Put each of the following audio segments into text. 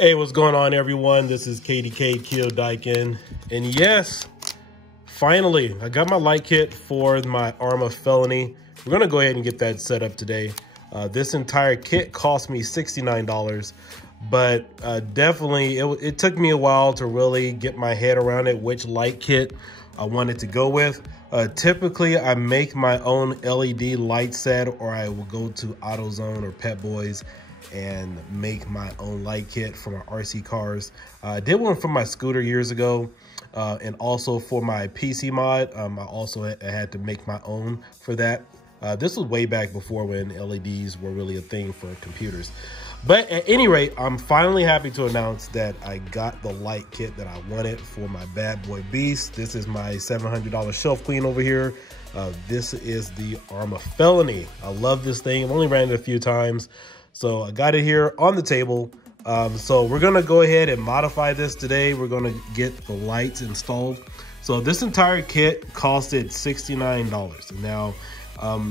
Hey, what's going on, everyone? This is KDK Kyodaiken, and yes, finally, I got my light kit for my Arrma Felony. We're gonna go ahead and get that set up today. This entire kit cost me $69, but definitely it took me a while to really get my head around it, which light kit I wanted to go with. Typically, I make my own LED light set, or I will go to AutoZone or Pep Boys and make my own light kit for my RC cars. I did one for my scooter years ago, and also for my PC mod. I also had to make my own for that. This was way back before when LEDs were really a thing for computers. But at any rate, I'm finally happy to announce that I got the light kit that I wanted for my bad boy beast. This is my $700 shelf queen over here. This is the Arrma Felony. I love this thing. I've only ran it a few times. So I got it here on the table. So we're gonna go ahead and modify this today. We're gonna get the lights installed. So this entire kit costed $69. And now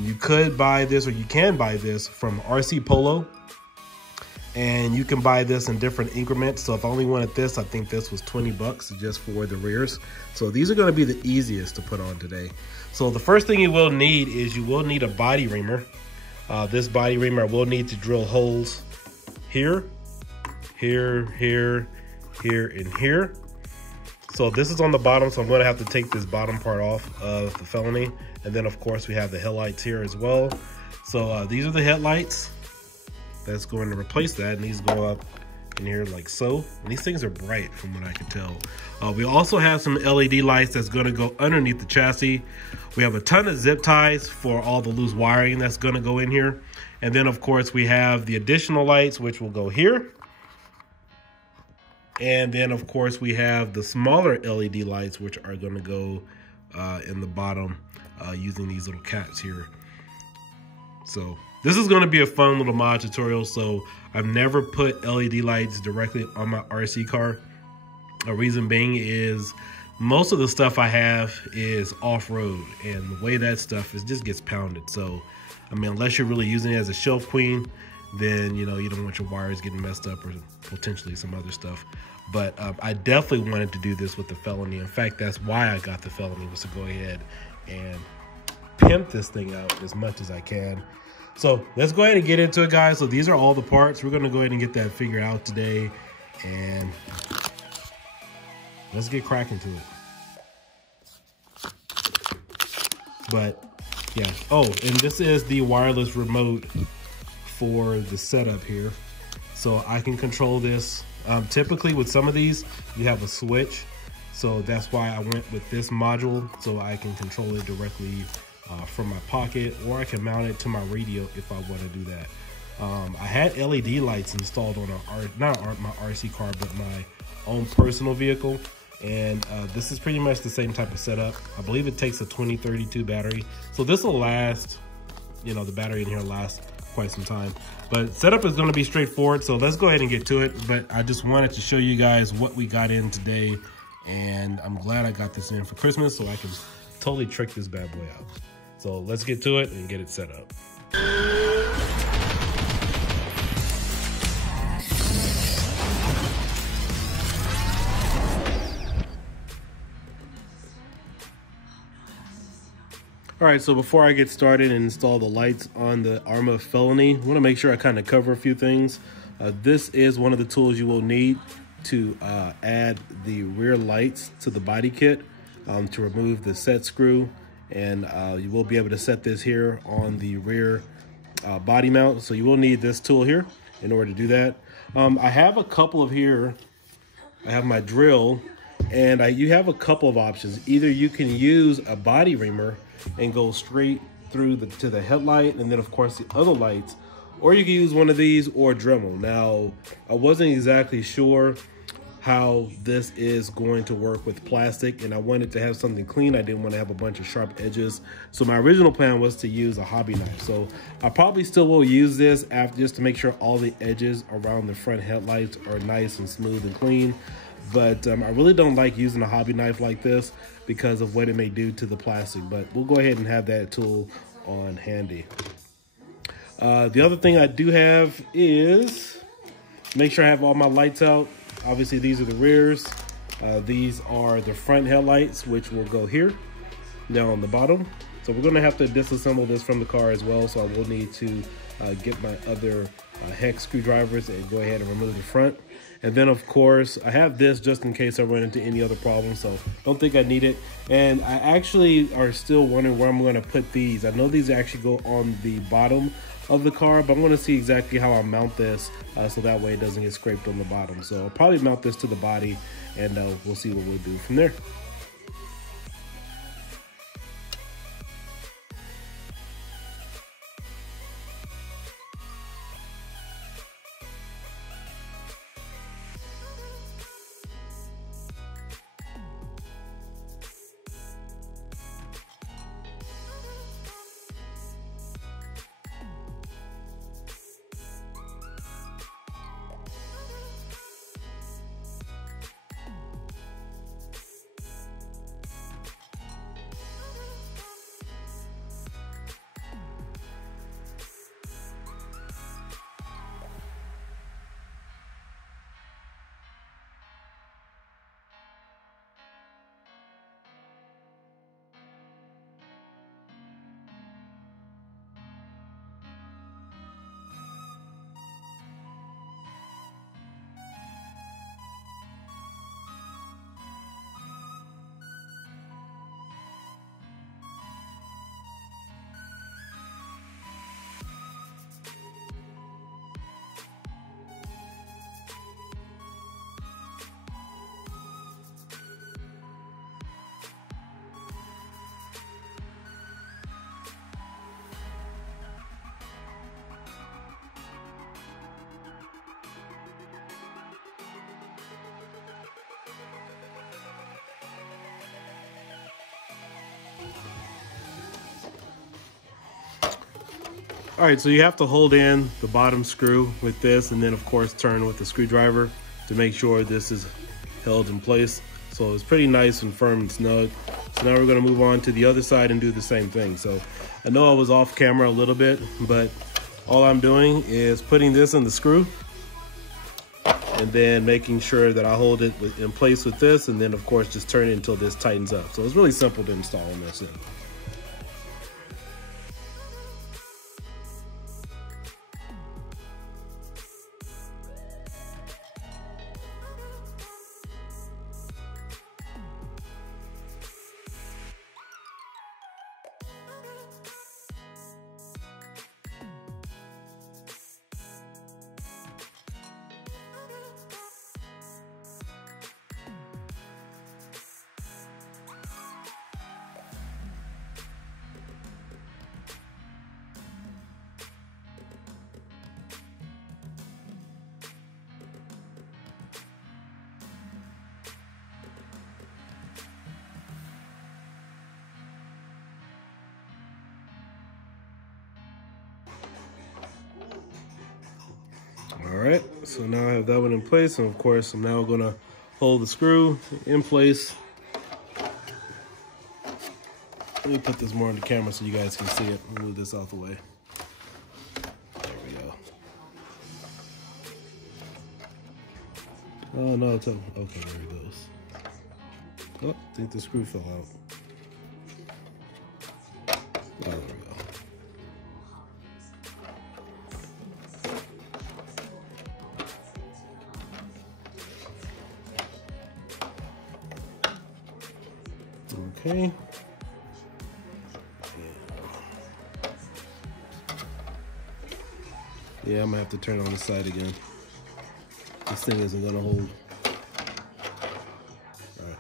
you could buy this, or you can buy this from RC Polo. And you can buy this in different increments. So if I only wanted this, I think this was 20 bucks just for the rears. So these are gonna be the easiest to put on today. So the first thing you will need is you will need a body reamer. This body reamer will need to drill holes here, here, here, here, and here. So this is on the bottom, so I'm gonna have to take this bottom part off of the Felony. And then of course we have the headlights here as well. So these are the headlights. That's going to replace that, and these go up in here like so. And these things are bright from what I can tell. We also have some LED lights that's gonna go underneath the chassis. We have a ton of zip ties for all the loose wiring that's gonna go in here. And then of course we have the additional lights, which will go here. And then of course we have the smaller LED lights, which are gonna go in the bottom using these little caps here. So this is gonna be a fun little mod tutorial. So I've never put LED lights directly on my RC car. A reason being is most of the stuff I have is off-road, and the way that stuff is just gets pounded. So, I mean, unless you're really using it as a shelf queen, then, you know, you don't want your wires getting messed up or potentially some other stuff. But I definitely wanted to do this with the Felony. In fact, that's why I got the Felony, was to go ahead and pimp this thing out as much as I can. So let's go ahead and get into it, guys. So these are all the parts. We're gonna go ahead and get that figured out today, and let's get cracking to it. But yeah, oh, and this is the wireless remote for the setup here. So I can control this. Typically with some of these, you have a switch. So that's why I went with this module, so I can control it directly from my pocket, or I can mount it to my radio if I want to do that. I had LED lights installed on my RC car, but my own personal vehicle. And this is pretty much the same type of setup. I believe it takes a 2032 battery. So this will last, you know, the battery in here lasts quite some time. But setup is gonna be straightforward, so let's go ahead and get to it. But I just wanted to show you guys what we got in today. And I'm glad I got this in for Christmas, so I can totally trick this bad boy out. So let's get to it and get it set up. All right, so before I get started and install the lights on the Arrma Felony, I wanna make sure I kind of cover a few things. This is one of the tools you will need to add the rear lights to the body kit, to remove the set screw. And you will be able to set this here on the rear body mount. So you will need this tool here in order to do that. I have a couple of here. I have my drill, and you have a couple of options. Either you can use a body reamer and go straight through to the headlight, and then of course the other lights, or you can use one of these or Dremel. Now, I wasn't exactly sure how this is going to work with plastic, and I wanted to have something clean. I didn't want to have a bunch of sharp edges. So my original plan was to use a hobby knife. So I probably still will use this after, just to make sure all the edges around the front headlights are nice and smooth and clean. But I really don't like using a hobby knife like this because of what it may do to the plastic. But we'll go ahead and have that tool on handy. The other thing I do have is make sure I have all my lights out. Obviously, these are the rears. These are the front headlights, which will go here, down on the bottom. So we're gonna have to disassemble this from the car as well. So I will need to get my other hex screwdrivers and go ahead and remove the front. And then of course, I have this just in case I run into any other problems. So don't think I need it. And I actually are still wondering where I'm gonna put these. I know these actually go on the bottom of the car, but I'm gonna see exactly how I mount this so that way it doesn't get scraped on the bottom. So I'll probably mount this to the body, and we'll see what we'll do from there. All right, so you have to hold in the bottom screw with this, and then of course turn with the screwdriver to make sure this is held in place. So it's pretty nice and firm and snug. So now we're gonna move on to the other side and do the same thing. So I know I was off camera a little bit, but all I'm doing is putting this in the screw and then making sure that I hold it in place with this, and then of course just turn it until this tightens up. So it's really simple to install this in. All right, so now I have that one in place, and of course I'm now gonna hold the screw in place. Let me put this more on the camera so you guys can see it. I'll move this out the way. There we go. Oh no, it's okay, there it goes. Oh, I think the screw fell out. Oh, there we go. Okay. Yeah, I'm gonna have to turn it on the side again. This thing isn't gonna hold. All right.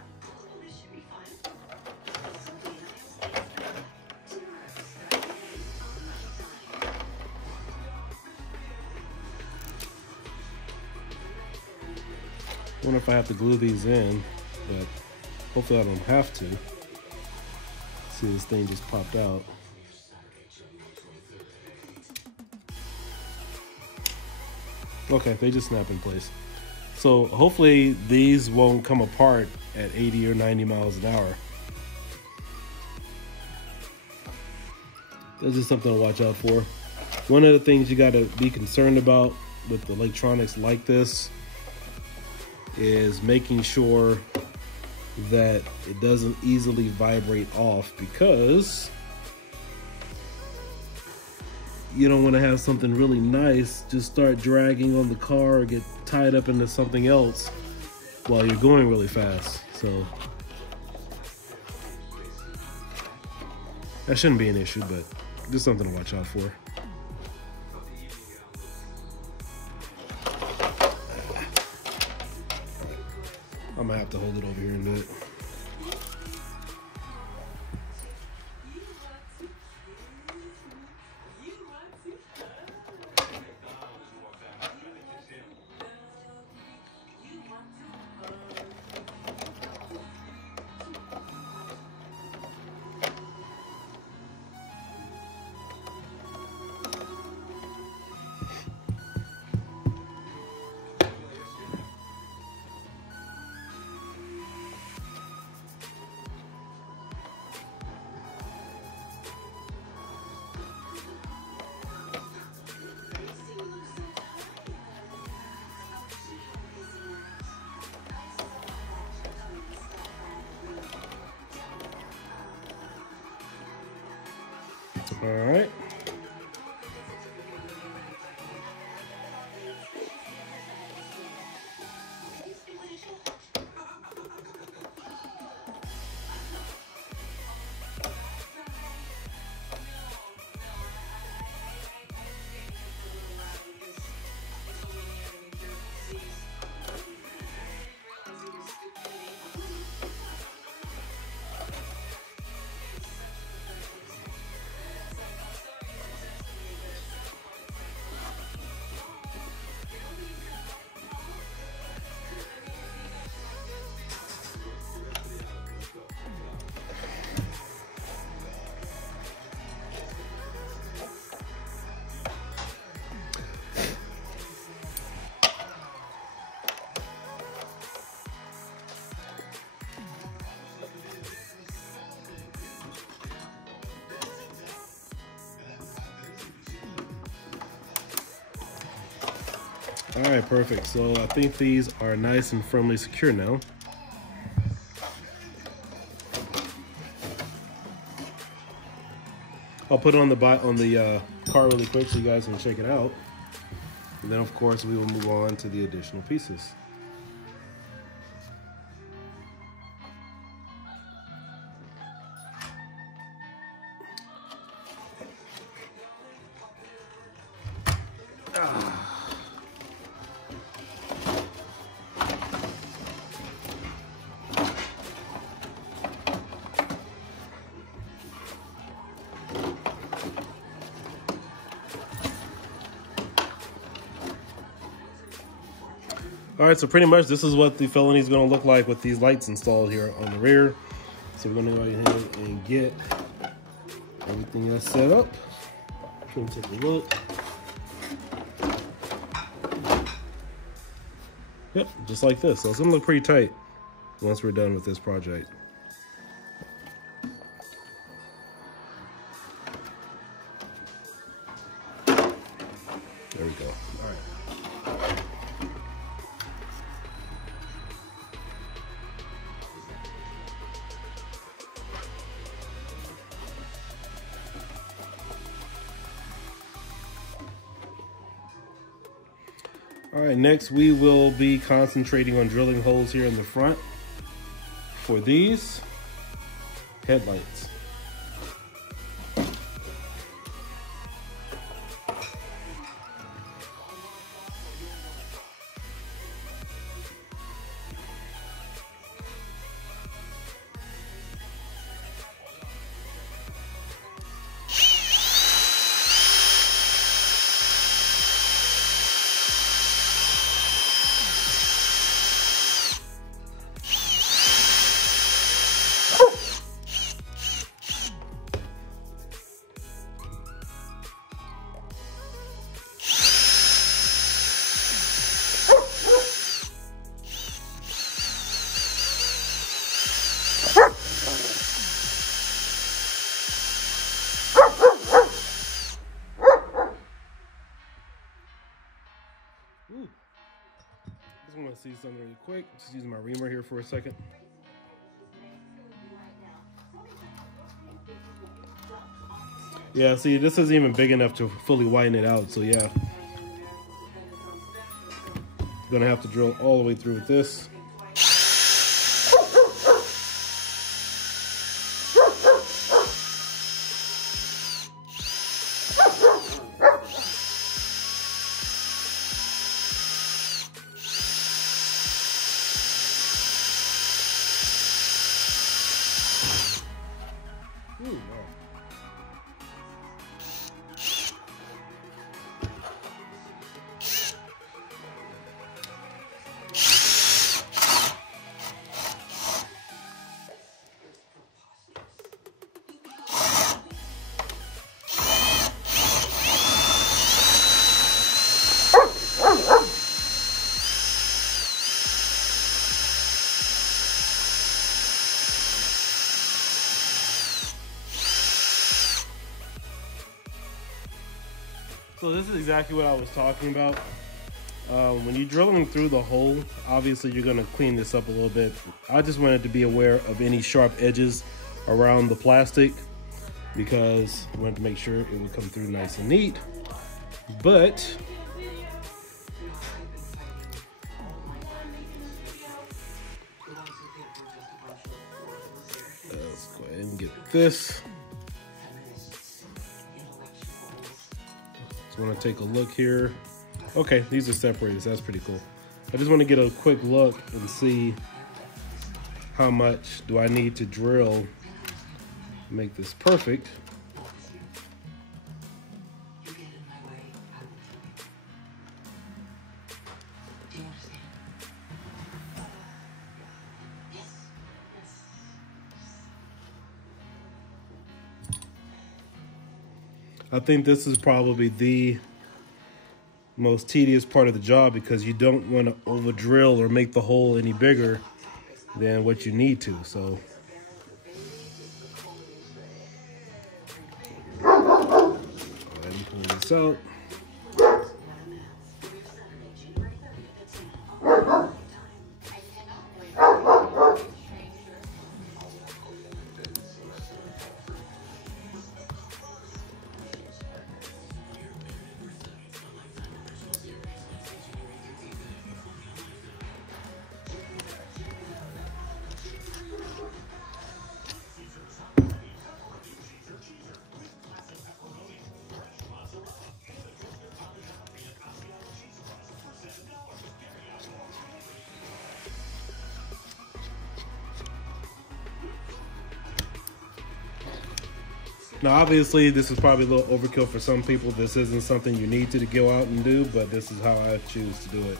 wonder if I have to glue these in, but hopefully I don't have to. See, this thing just popped out. Okay, they just snap in place. So hopefully these won't come apart at 80 or 90 miles an hour. That's just something to watch out for. One of the things you got to be concerned about with electronics like this is making sure that it doesn't easily vibrate off, because you don't want to have something really nice just start dragging on the car or get tied up into something else while you're going really fast. So that shouldn't be an issue, but just something to watch out for. I'm gonna have to hold it over here in a bit. All right. All right, perfect. So I think these are nice and firmly secure now. I'll put it on the car really quick so you guys can check it out. And then of course we will move on to the additional pieces. All right, so pretty much this is what the Felony is going to look like with these lights installed here on the rear. So we're going to go ahead and get everything else set up. Can take a look. Yep, just like this. So it's going to look pretty tight once we're done with this project. There we go. All right. All right, next we will be concentrating on drilling holes here in the front for these headlights. I want to see something really quick. Just using my Reamer here for a second. Yeah, see, this isn't even big enough to fully widen it out, so yeah. Gonna have to drill all the way through with this. Ooh, wow. So this is exactly what I was talking about. When you're drilling through the hole, obviously you're gonna clean this up a little bit. I just wanted to be aware of any sharp edges around the plastic because I wanted to make sure it would come through nice and neat. But let's go ahead and get this. Want to take a look here. Okay, these are separated, so that's pretty cool. I just want to get a quick look and see how much do I need to drill to make this perfect. I think this is probably the most tedious part of the job because you don't want to over drill or make the hole any bigger than what you need to. So go ahead and pull this out. Now, obviously, this is probably a little overkill for some people. This isn't something you need to go out and do, but this is how I choose to do it.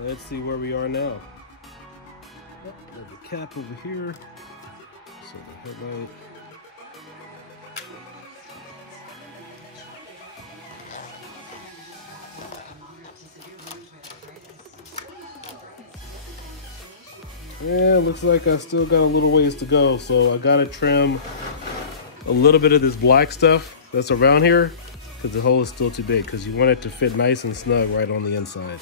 Let's see where we are now. Oh, there's a cap over here. for the headlight. Yeah, looks like I still got a little ways to go, so I gotta trim a little bit of this black stuff that's around here because the hole is still too big, because you want it to fit nice and snug right on the inside.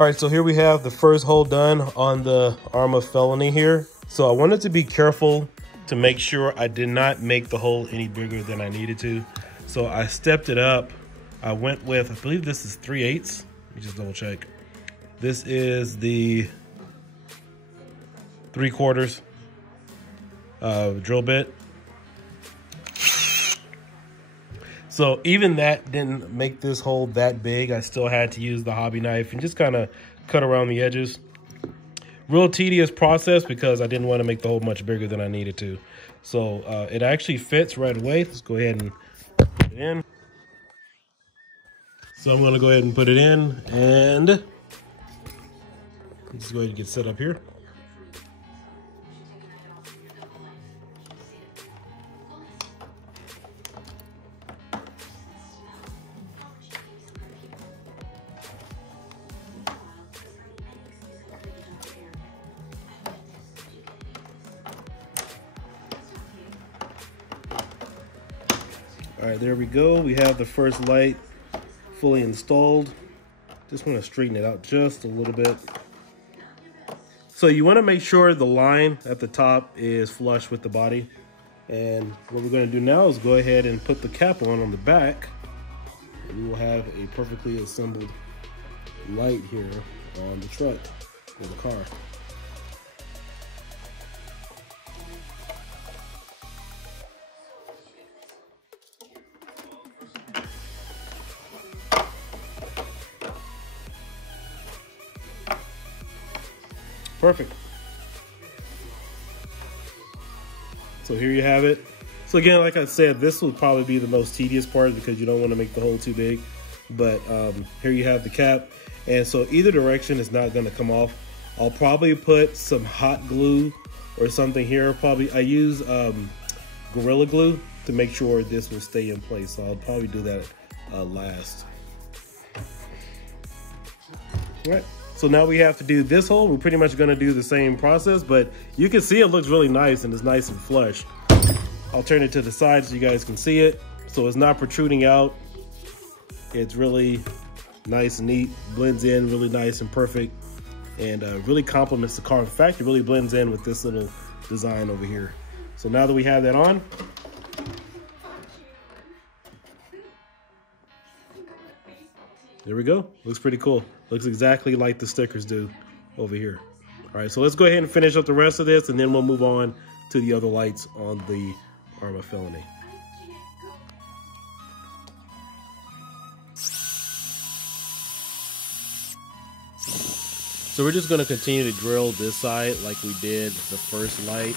All right, so here we have the first hole done on the Arrma Felony here. So I wanted to be careful to make sure I did not make the hole any bigger than I needed to. So I stepped it up. I went with, I believe this is 3/8. Let me just double check. This is the 3/4 drill bit. So even that didn't make this hole that big. I still had to use the hobby knife and just kind of cut around the edges. Real tedious process because I didn't want to make the hole much bigger than I needed to. So it actually fits right away. Let's go ahead and put it in. So I'm going to go ahead and put it in, and let's go ahead and get set up here. All right, there we go. We have the first light fully installed. Just want to straighten it out just a little bit. So you want to make sure the line at the top is flush with the body. And what we're going to do now is go ahead and put the cap on the back. And we will have a perfectly assembled light here on the truck or the car. Perfect. So here you have it. So again, like I said, this will probably be the most tedious part because you don't want to make the hole too big. But here you have the cap. And so either direction is not going to come off. I'll probably put some hot glue or something here. Probably I use Gorilla Glue to make sure this will stay in place. So I'll probably do that last. All right. So now we have to do this hole. We're pretty much gonna do the same process, but you can see it looks really nice and it's nice and flush. I'll turn it to the side so you guys can see it. So it's not protruding out. It's really nice and neat, blends in really nice and perfect, and really complements the car. In fact, it really blends in with this little design over here. So now that we have that on, there we go. Looks pretty cool. Looks exactly like the stickers do over here. All right, so let's go ahead and finish up the rest of this, and then we'll move on to the other lights on the Arrma Felony. So we're just going to continue to drill this side like we did the first light.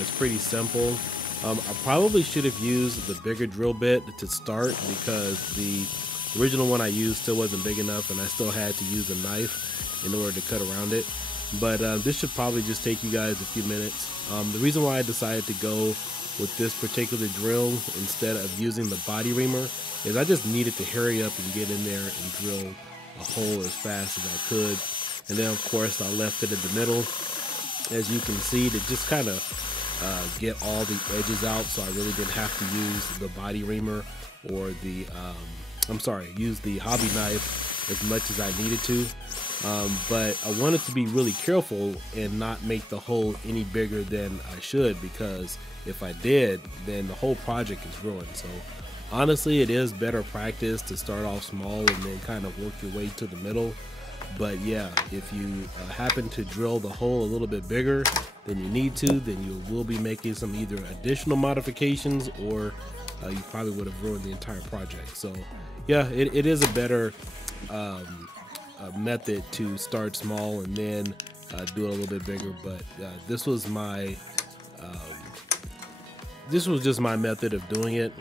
It's pretty simple. I probably should have used the bigger drill bit to start because the original one I used still wasn't big enough and I still had to use a knife in order to cut around it. But this should probably just take you guys a few minutes. The reason why I decided to go with this particular drill instead of using the body reamer is I just needed to hurry up and get in there and drill a hole as fast as I could. And then of course I left it in the middle, as you can see, to just kind of get all the edges out, so I really didn't have to use the body reamer or the use the hobby knife as much as I needed to. But I wanted to be really careful and not make the hole any bigger than I should, because if I did, then the whole project is ruined. So honestly, it is better practice to start off small and then kind of work your way to the middle. But yeah, if you happen to drill the hole a little bit bigger than you need to, then you will be making some either additional modifications, or you probably would have ruined the entire project. So yeah, it is a better method to start small and then do it a little bit bigger. But this was just my method of doing it,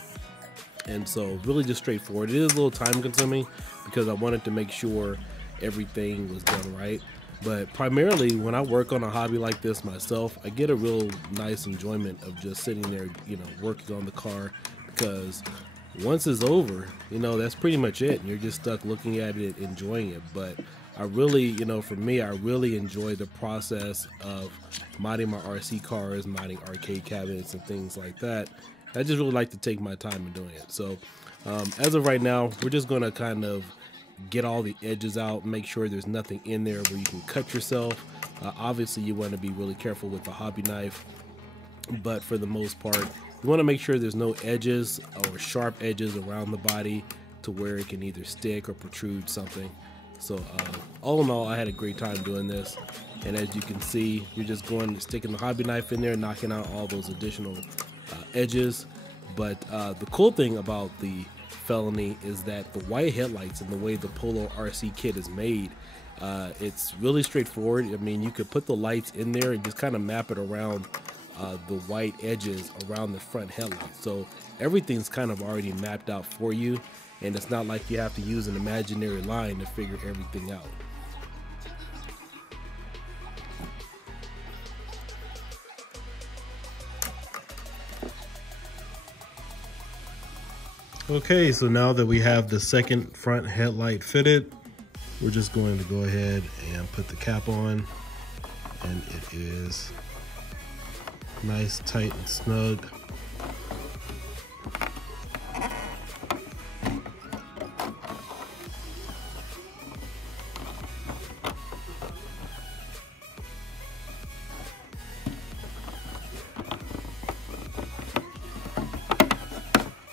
and so really just straightforward. It is a little time consuming because I wanted to make sure everything was done right. But primarily when I work on a hobby like this myself, I get a real nice enjoyment of just sitting there, you know, working on the car, because once it's over, you know, that's pretty much it. You're just stuck looking at it, enjoying it. But I really, you know, for me, I really enjoy the process of modding my RC cars, modding arcade cabinets and things like that. I just really like to take my time in doing it. So as of right now, we're just going to kind of get all the edges out, make sure there's nothing in there where you can cut yourself. Obviously you want to be really careful with the hobby knife, but for the most part you want to make sure there's no edges or sharp edges around the body to where it can either stick or protrude something. So all in all, I had a great time doing this, and as you can see, you're just sticking the hobby knife in there, knocking out all those additional edges. But the cool thing about the Felony is that the white headlights and the way the Polo RC kit is made, it's really straightforward. I mean, you could put the lights in there and just kind of map it around the white edges around the front headlight. So everything's kind of already mapped out for you, and it's not like you have to use an imaginary line to figure everything out. Okay, so now that we have the second front headlight fitted, we're just going to go ahead and put the cap on, and it is nice, tight, and snug.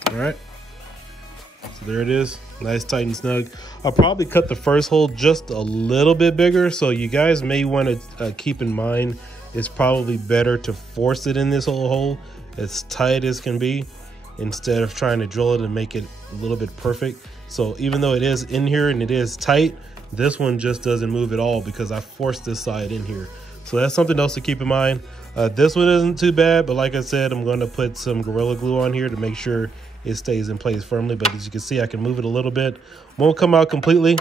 All right, so there it is, nice, tight, and snug. I'll probably cut the first hole just a little bit bigger, so you guys may want to keep in mind it's probably better to force it in this whole hole as tight as can be instead of trying to drill it and make it a little bit perfect. So even though it is in here and it is tight, this one just doesn't move at all because I forced this side in here. So that's something else to keep in mind. This one isn't too bad, but like I said, I'm going to put some Gorilla Glue on here to make sure it stays in place firmly. But as you can see, I can move it a little bit. Won't come out completely,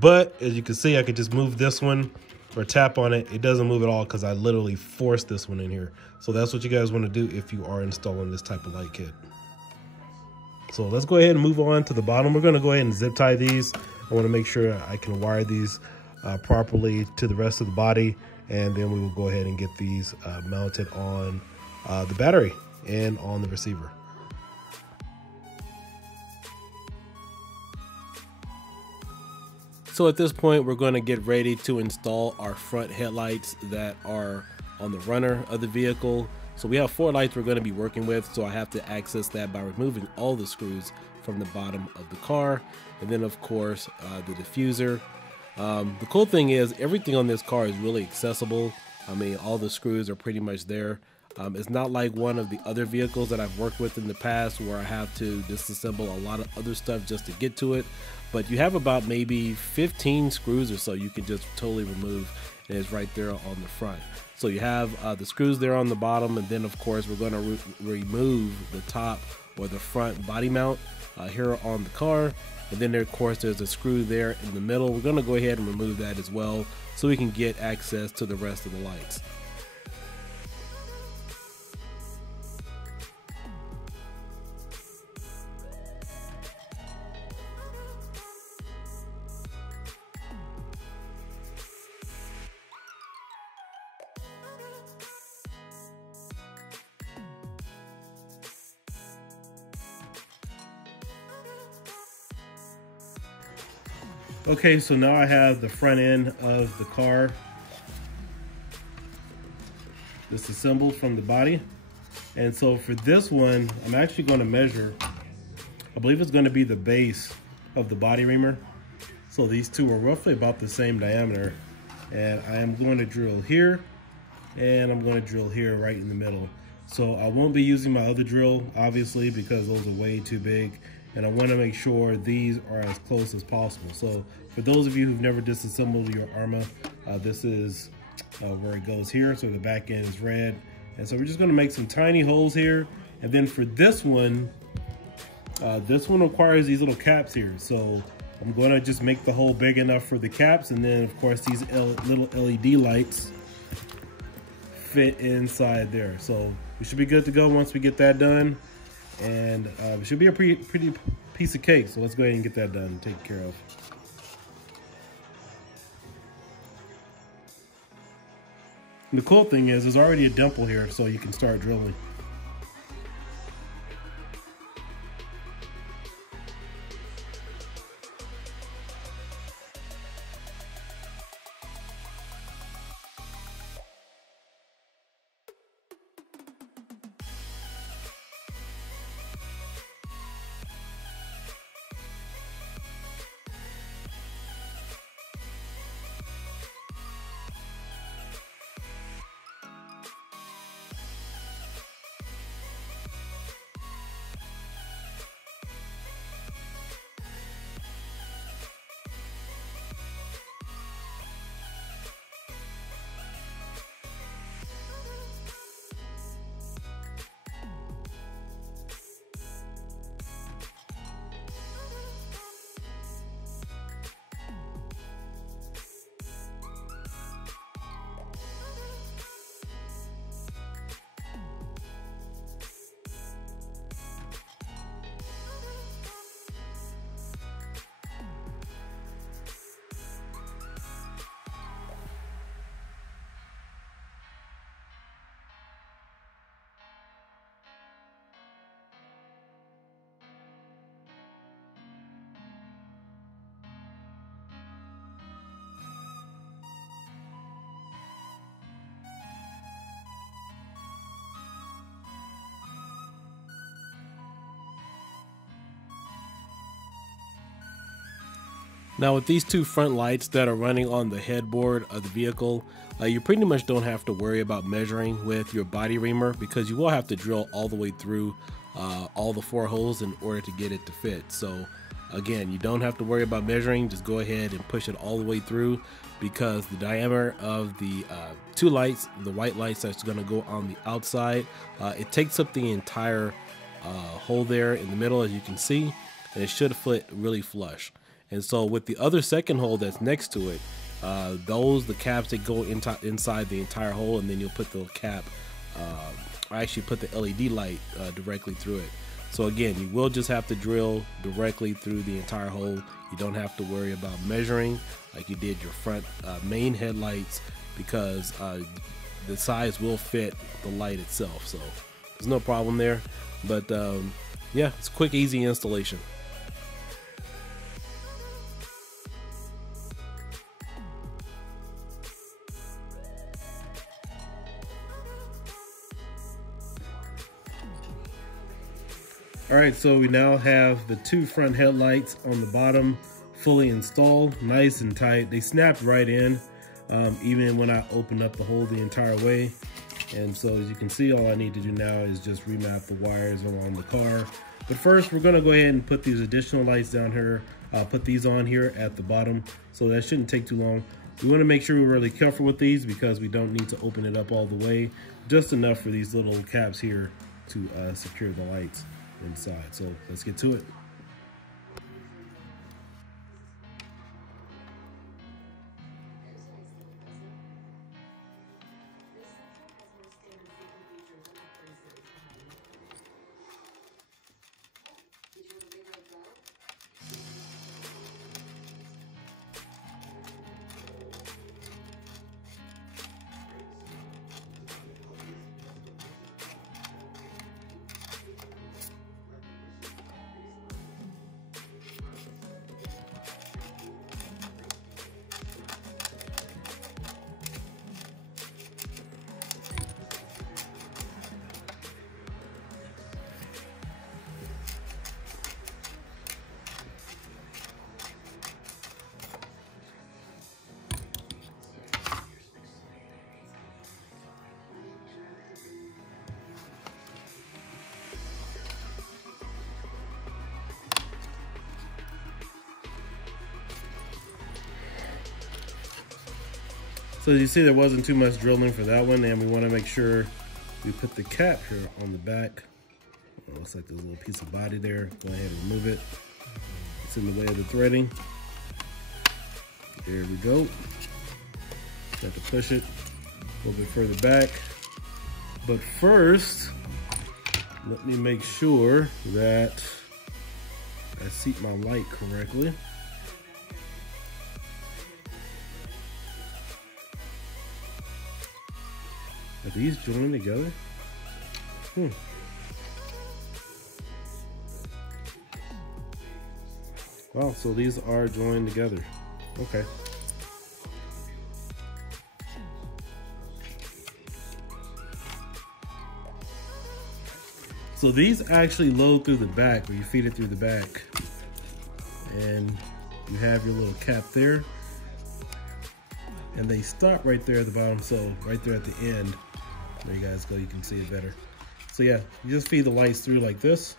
but as you can see, I could just move this one or tap on it. It doesn't move at all because I literally forced this one in here. So that's what you guys want to do if you are installing this type of light kit. So let's go ahead and move on to the bottom. We're going to go ahead and zip tie these. I want to make sure I can wire these properly to the rest of the body, and then we will go ahead and get these mounted on the battery and on the receiver. So at this point, we're going to get ready to install our front headlights that are on the runner of the vehicle. So we have 4 lights we're going to be working with, so I have to access that by removing all the screws from the bottom of the car, and then of course the diffuser. The cool thing is everything on this car is really accessible. I mean, all the screws are pretty much there. It's not like one of the other vehicles that I've worked with in the past where I have to disassemble a lot of other stuff just to get to it. But you have about maybe 15 screws or so you can just totally remove, and it's right there on the front. So you have the screws there on the bottom, and then of course we're going to remove the top or the front body mount here on the car. And then there, of course, there's a screw there in the middle. We're going to go ahead and remove that as well so we can get access to the rest of the lights. Okay, so now I have the front end of the car disassembled from the body. And so for this one, I'm actually going to measure, I believe it's going to be the base of the body reamer. So these two are roughly about the same diameter. And I am going to drill here, and I'm going to drill here right in the middle. So I won't be using my other drill, obviously, because those are way too big. And I want to make sure these are as close as possible. So for those of you who've never disassembled your Arrma, this is where it goes here. So the back end is red. And so we're just going to make some tiny holes here. And then for this one requires these little caps here. So I'm going to just make the hole big enough for the caps. And then of course these little LED lights fit inside there. So we should be good to go once we get that done. And it should be a pretty piece of cake. So let's go ahead and get that done and taken care of. And the cool thing is there's already a dimple here, so you can start drilling. Now with these two front lights that are running on the headboard of the vehicle, you pretty much don't have to worry about measuring with your body reamer, because you will have to drill all the way through all the 4 holes in order to get it to fit. So again, you don't have to worry about measuring, just go ahead and push it all the way through, because the diameter of the 2 lights, the white lights that's going to go on the outside, it takes up the entire hole there in the middle, as you can see, and it should fit really flush. And so with the other second hole that's next to it, the caps that go inside the entire hole, and then you'll put the cap, I actually put the LED light directly through it. So again, you will just have to drill directly through the entire hole. You don't have to worry about measuring like you did your front main headlights, because the size will fit the light itself. So there's no problem there. But yeah, it's a quick, easy installation. All right, so we now have the 2 front headlights on the bottom fully installed, nice and tight. They snapped right in, even when I opened up the hole the entire way. And so as you can see, all I need to do now is just remap the wires along the car. But first, we're gonna go ahead and put these additional lights down here. I'll put these on here at the bottom, so that shouldn't take too long. We wanna make sure we're really careful with these, because we don't need to open it up all the way, just enough for these little caps here to secure the lights inside. So let's get to it. So as you see, there wasn't too much drilling for that one, and we want to make sure we put the cap here on the back. Oh, looks like there's a little piece of body there. Go ahead and remove it. It's in the way of the threading. There we go. Got to push it a little bit further back. But first, let me make sure that I seat my light correctly. Are these joined together? Wow, so these are joined together. Okay. So these actually load through the back, where you feed it through the back. And you have your little cap there. And they stop right there at the bottom, so right there at the end. There you guys go, you can see it better. So yeah, you just feed the lights through like this.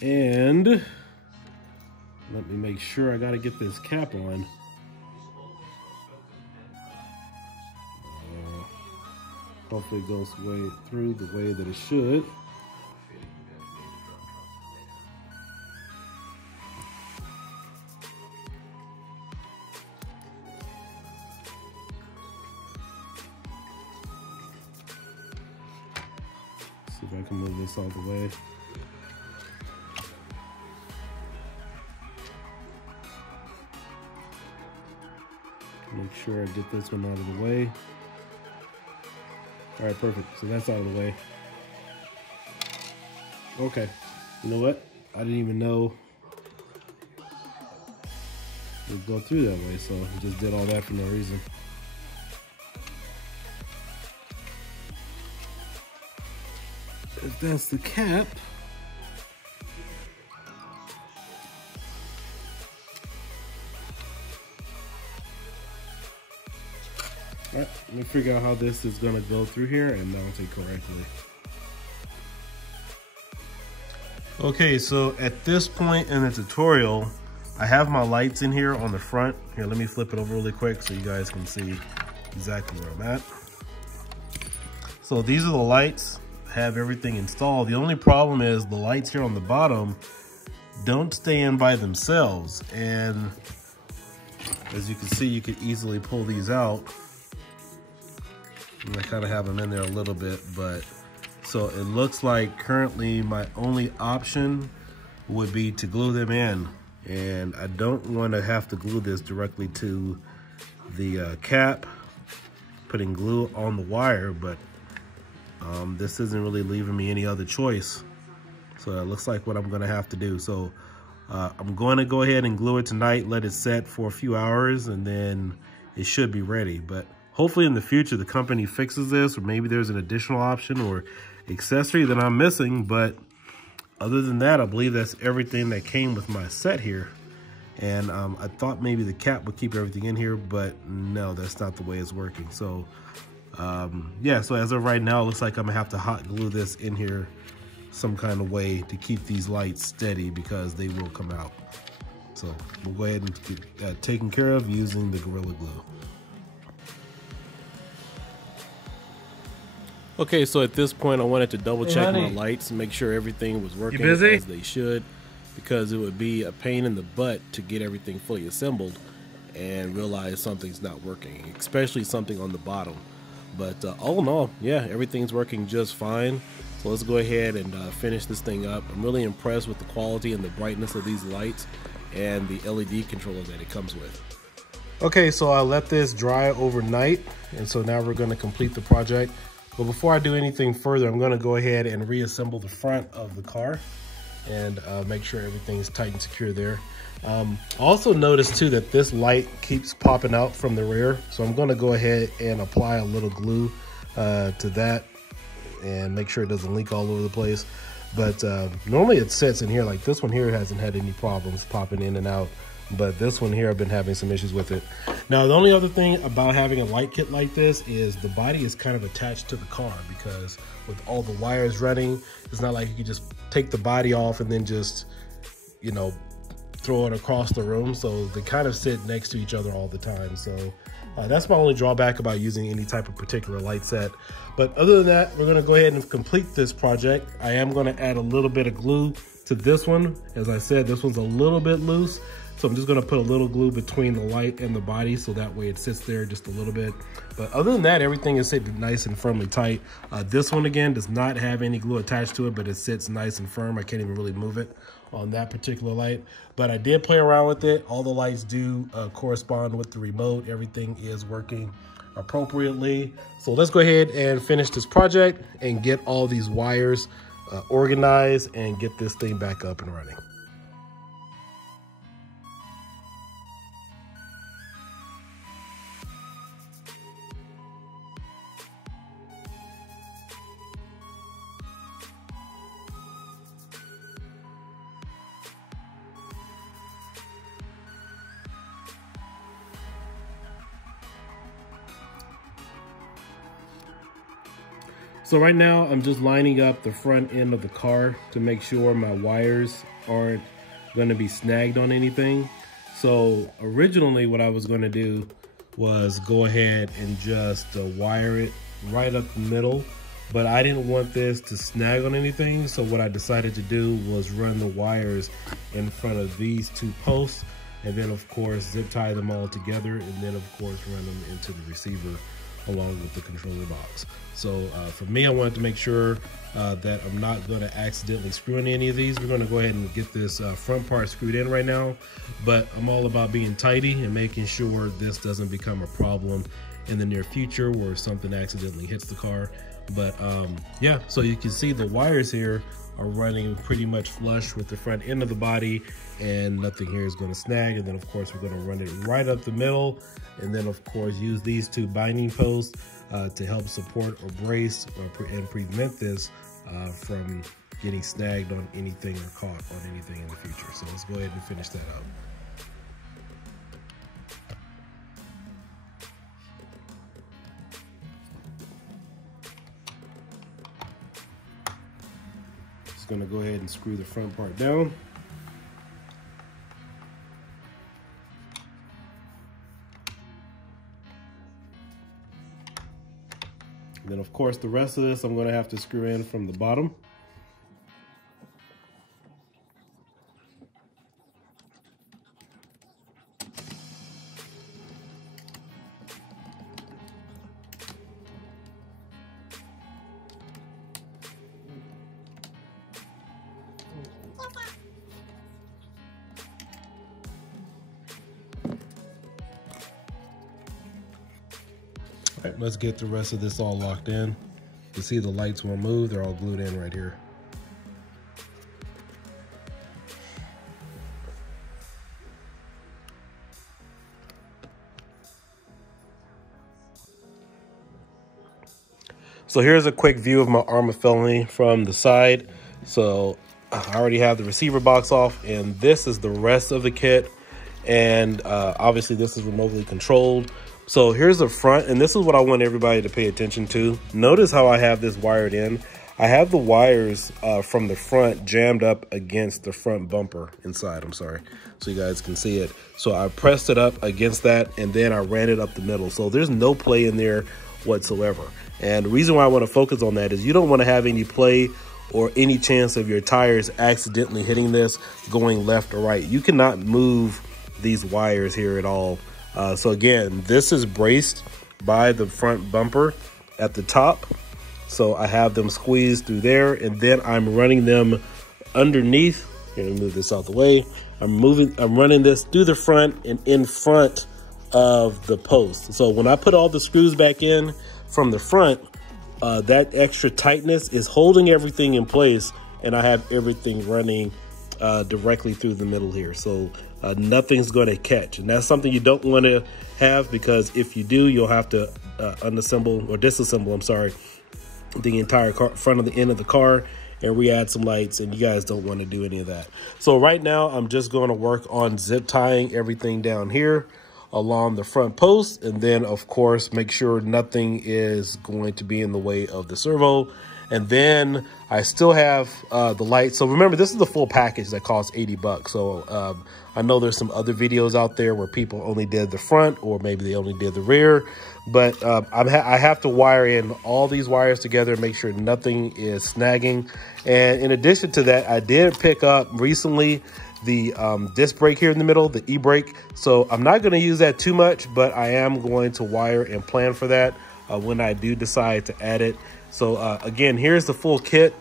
And let me make sure I gotta get this cap on. Hopefully it goes through the way that it should. See if I can move this all the way. Make sure I get this one out of the way. All right, perfect. So that's out of the way. Okay. You know what? I didn't even know it would go through that way, so I just did all that for no reason. if that's the cap. All right, let me figure out how this is gonna go through here and mount it correctly. Okay, so at this point in the tutorial, I have my lights in here on the front. Here, let me flip it over really quick so you guys can see exactly where I'm at. So these are the lights, I have everything installed. The only problem is the lights here on the bottom don't stay in by themselves. And as you can see, you could easily pull these out. And I kind of have them in there a little bit, but so it looks like currently my only option would be to glue them in. And I don't want to have to glue this directly to the cap, putting glue on the wire, but this isn't really leaving me any other choice. So it looks like what I'm gonna have to do. So I'm going to go ahead and glue it tonight, let it set for a few hours, and then it should be ready. But hopefully in the future, the company fixes this, or maybe there's an additional option or accessory that I'm missing. But other than that, I believe that's everything that came with my set here. And I thought maybe the cap would keep everything in here, but no, that's not the way it's working. So yeah, so as of right now, it looks like I'm gonna have to hot glue this in here some kind of way to keep these lights steady, because they will come out. So we'll go ahead and get that taken care of using the Gorilla Glue. Okay, so at this point, I wanted to double check my lights and make sure everything was working as they should, because it would be a pain in the butt to get everything fully assembled and realize something's not working, especially something on the bottom. But all in all, yeah, everything's working just fine. So let's go ahead and finish this thing up. I'm really impressed with the quality and the brightness of these lights and the LED controller that it comes with. Okay, so I let this dry overnight, and so now we're going to complete the project. But before I do anything further, I'm going to go ahead and reassemble the front of the car and make sure everything's tight and secure there. Also notice too that this light keeps popping out from the rear, so I'm going to go ahead and apply a little glue to that and make sure it doesn't leak all over the place. But normally it sits in here. Like this one here hasn't had any problems popping in and out, but this one here I've been having some issues with it. Now the only other thing about having a light kit like this is the body is kind of attached to the car, because with all the wires running, it's not like you can just take the body off and then just, you know, throw it across the room. So they kind of sit next to each other all the time. So that's my only drawback about using any type of particular light set. But other than that, we're gonna go ahead and complete this project. I am gonna add a little bit of glue to this one. As I said, this one's a little bit loose, so I'm just gonna put a little glue between the light and the body, so that way it sits there just a little bit. But other than that, everything is sitting nice and firmly tight. This one, again, does not have any glue attached to it, but it sits nice and firm. I can't even really move it on that particular light. But I did play around with it. All the lights do correspond with the remote. Everything is working appropriately. So let's go ahead and finish this project and get all these wires organized and get this thing back up and running. So right now I'm just lining up the front end of the car to make sure my wires aren't going to be snagged on anything. So originally what I was going to do was go ahead and just wire it right up the middle, but I didn't want this to snag on anything. So what I decided to do was run the wires in front of these two posts, and then of course zip tie them all together, and then of course run them into the receiver along with the controller box. So for me, I wanted to make sure that I'm not going to accidentally screw in any of these. We're going to go ahead and get this front part screwed in right now, but I'm all about being tidy and making sure this doesn't become a problem in the near future where something accidentally hits the car. But yeah, so you can see the wires here are running pretty much flush with the front end of the body, and nothing here is going to snag. And then of course we're going to run it right up the middle, and then of course use these two binding posts to help support or brace and prevent this from getting snagged on anything or caught on anything in the future. So let's go ahead and finish that up. Just gonna go ahead and screw the front part down. And then of course the rest of this I'm going to have to screw in from the bottom. All right, let's get the rest of this all locked in. You see the lights won't move, they're all glued in right here. So here's a quick view of my Arrma Felony from the side. So I already have the receiver box off, and this is the rest of the kit. And obviously this is remotely controlled. So here's the front, and this is what I want everybody to pay attention to. Notice how I have this wired in. I have the wires from the front jammed up against the front bumper inside, I'm sorry, so you guys can see it. So I pressed it up against that, and then I ran it up the middle. So there's no play in there whatsoever. And the reason why I want to focus on that is you don't want to have any play or any chance of your tires accidentally hitting this going left or right. You cannot move these wires here at all. So again, this is braced by the front bumper at the top. So I have them squeezed through there, and then I'm running them underneath. Here, let me move this out the way. I'm running this through the front and in front of the post. So when I put all the screws back in from the front, that extra tightness is holding everything in place, and I have everything running directly through the middle here. So nothing's going to catch, and that's something you don't want to have, because if you do, you'll have to unassemble or disassemble, I'm sorry, the entire front of the end of the car and re-add some lights, and you guys don't want to do any of that. So right now I'm just going to work on zip tying everything down here along the front post, and then of course make sure nothing is going to be in the way of the servo. And then I still have the lights. So remember, this is the full package that costs 80 bucks. So I know there's some other videos out there where people only did the front, or maybe they only did the rear. But I have to wire in all these wires together, make sure nothing is snagging. And in addition to that, I did pick up recently the disc brake here in the middle, the e-brake. So I'm not going to use that too much, but I am going to wire and plan for that when I do decide to add it. So again, here's the full kit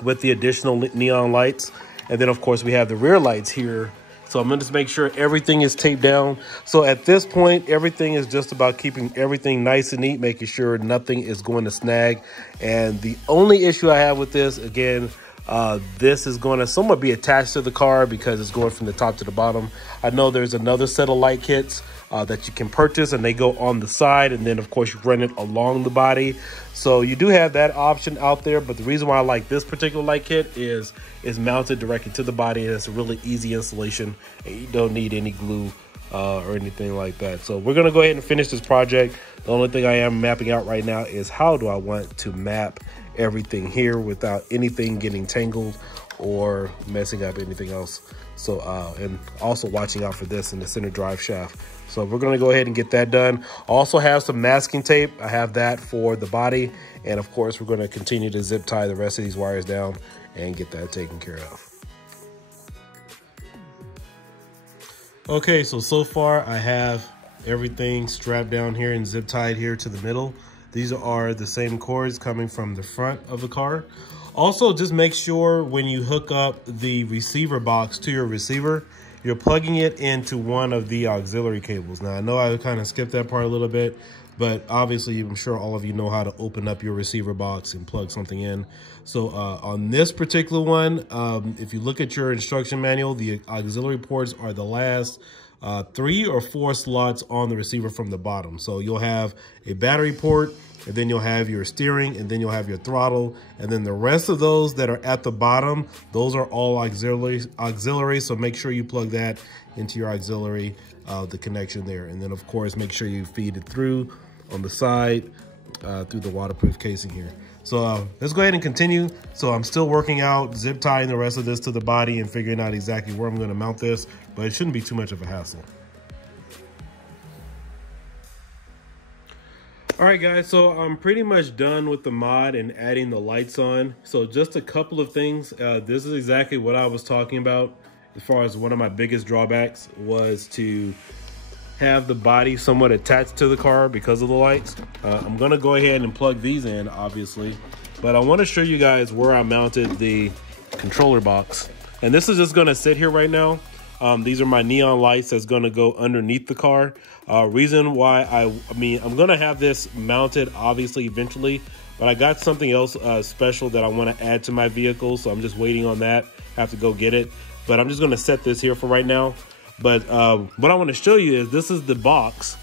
with the additional neon lights. And then of course we have the rear lights here. So I'm gonna just make sure everything is taped down. So at this point, everything is just about keeping everything nice and neat, making sure nothing is going to snag. And the only issue I have with this, again, this is going to somewhat be attached to the car because it's going from the top to the bottom. I know there's another set of light kits that you can purchase, and they go on the side, and then of course you run it along the body. So you do have that option out there, but the reason why I like this particular light kit is it's mounted directly to the body, and it's a really easy installation, and you don't need any glue or anything like that. So we're gonna go ahead and finish this project. The only thing I am mapping out right now is how do I want to map everything here without anything getting tangled or messing up anything else. So and also watching out for this in the center drive shaft. So we're gonna go ahead and get that done. Also have some masking tape. I have that for the body. And of course, we're gonna continue to zip tie the rest of these wires down and get that taken care of. Okay, so far I have everything strapped down here and zip tied here to the middle. These are the same cords coming from the front of the car. Also, just make sure when you hook up the receiver box to your receiver, you're plugging it into one of the auxiliary cables. Now, I know I kind of skipped that part a little bit, but obviously I'm sure all of you know how to open up your receiver box and plug something in. So on this particular one, if you look at your instruction manual, the auxiliary ports are the last 3 or 4 slots on the receiver from the bottom. So you'll have a battery port, and then you'll have your steering, and then you'll have your throttle, and then the rest of those that are at the bottom, those are all auxiliary. So make sure you plug that into your auxiliary, the connection there. And then of course, make sure you feed it through on the side, through the waterproof casing here. So let's go ahead and continue. So I'm still working out zip tying the rest of this to the body and figuring out exactly where I'm gonna mount this, but it shouldn't be too much of a hassle. All right guys, so I'm pretty much done with the mod and adding the lights on. So just a couple of things. This is exactly what I was talking about as far as one of my biggest drawbacks was to have the body somewhat attached to the car because of the lights. I'm gonna go ahead and plug these in, obviously, but I wanna show you guys where I mounted the controller box. And this is just gonna sit here right now. These are my neon lights that's gonna go underneath the car. Reason why I'm gonna have this mounted obviously eventually, but I got something else special that I wanna add to my vehicle, so I'm just waiting on that. I have to go get it, but I'm just gonna set this here for right now. But what I wanna show you is this is the box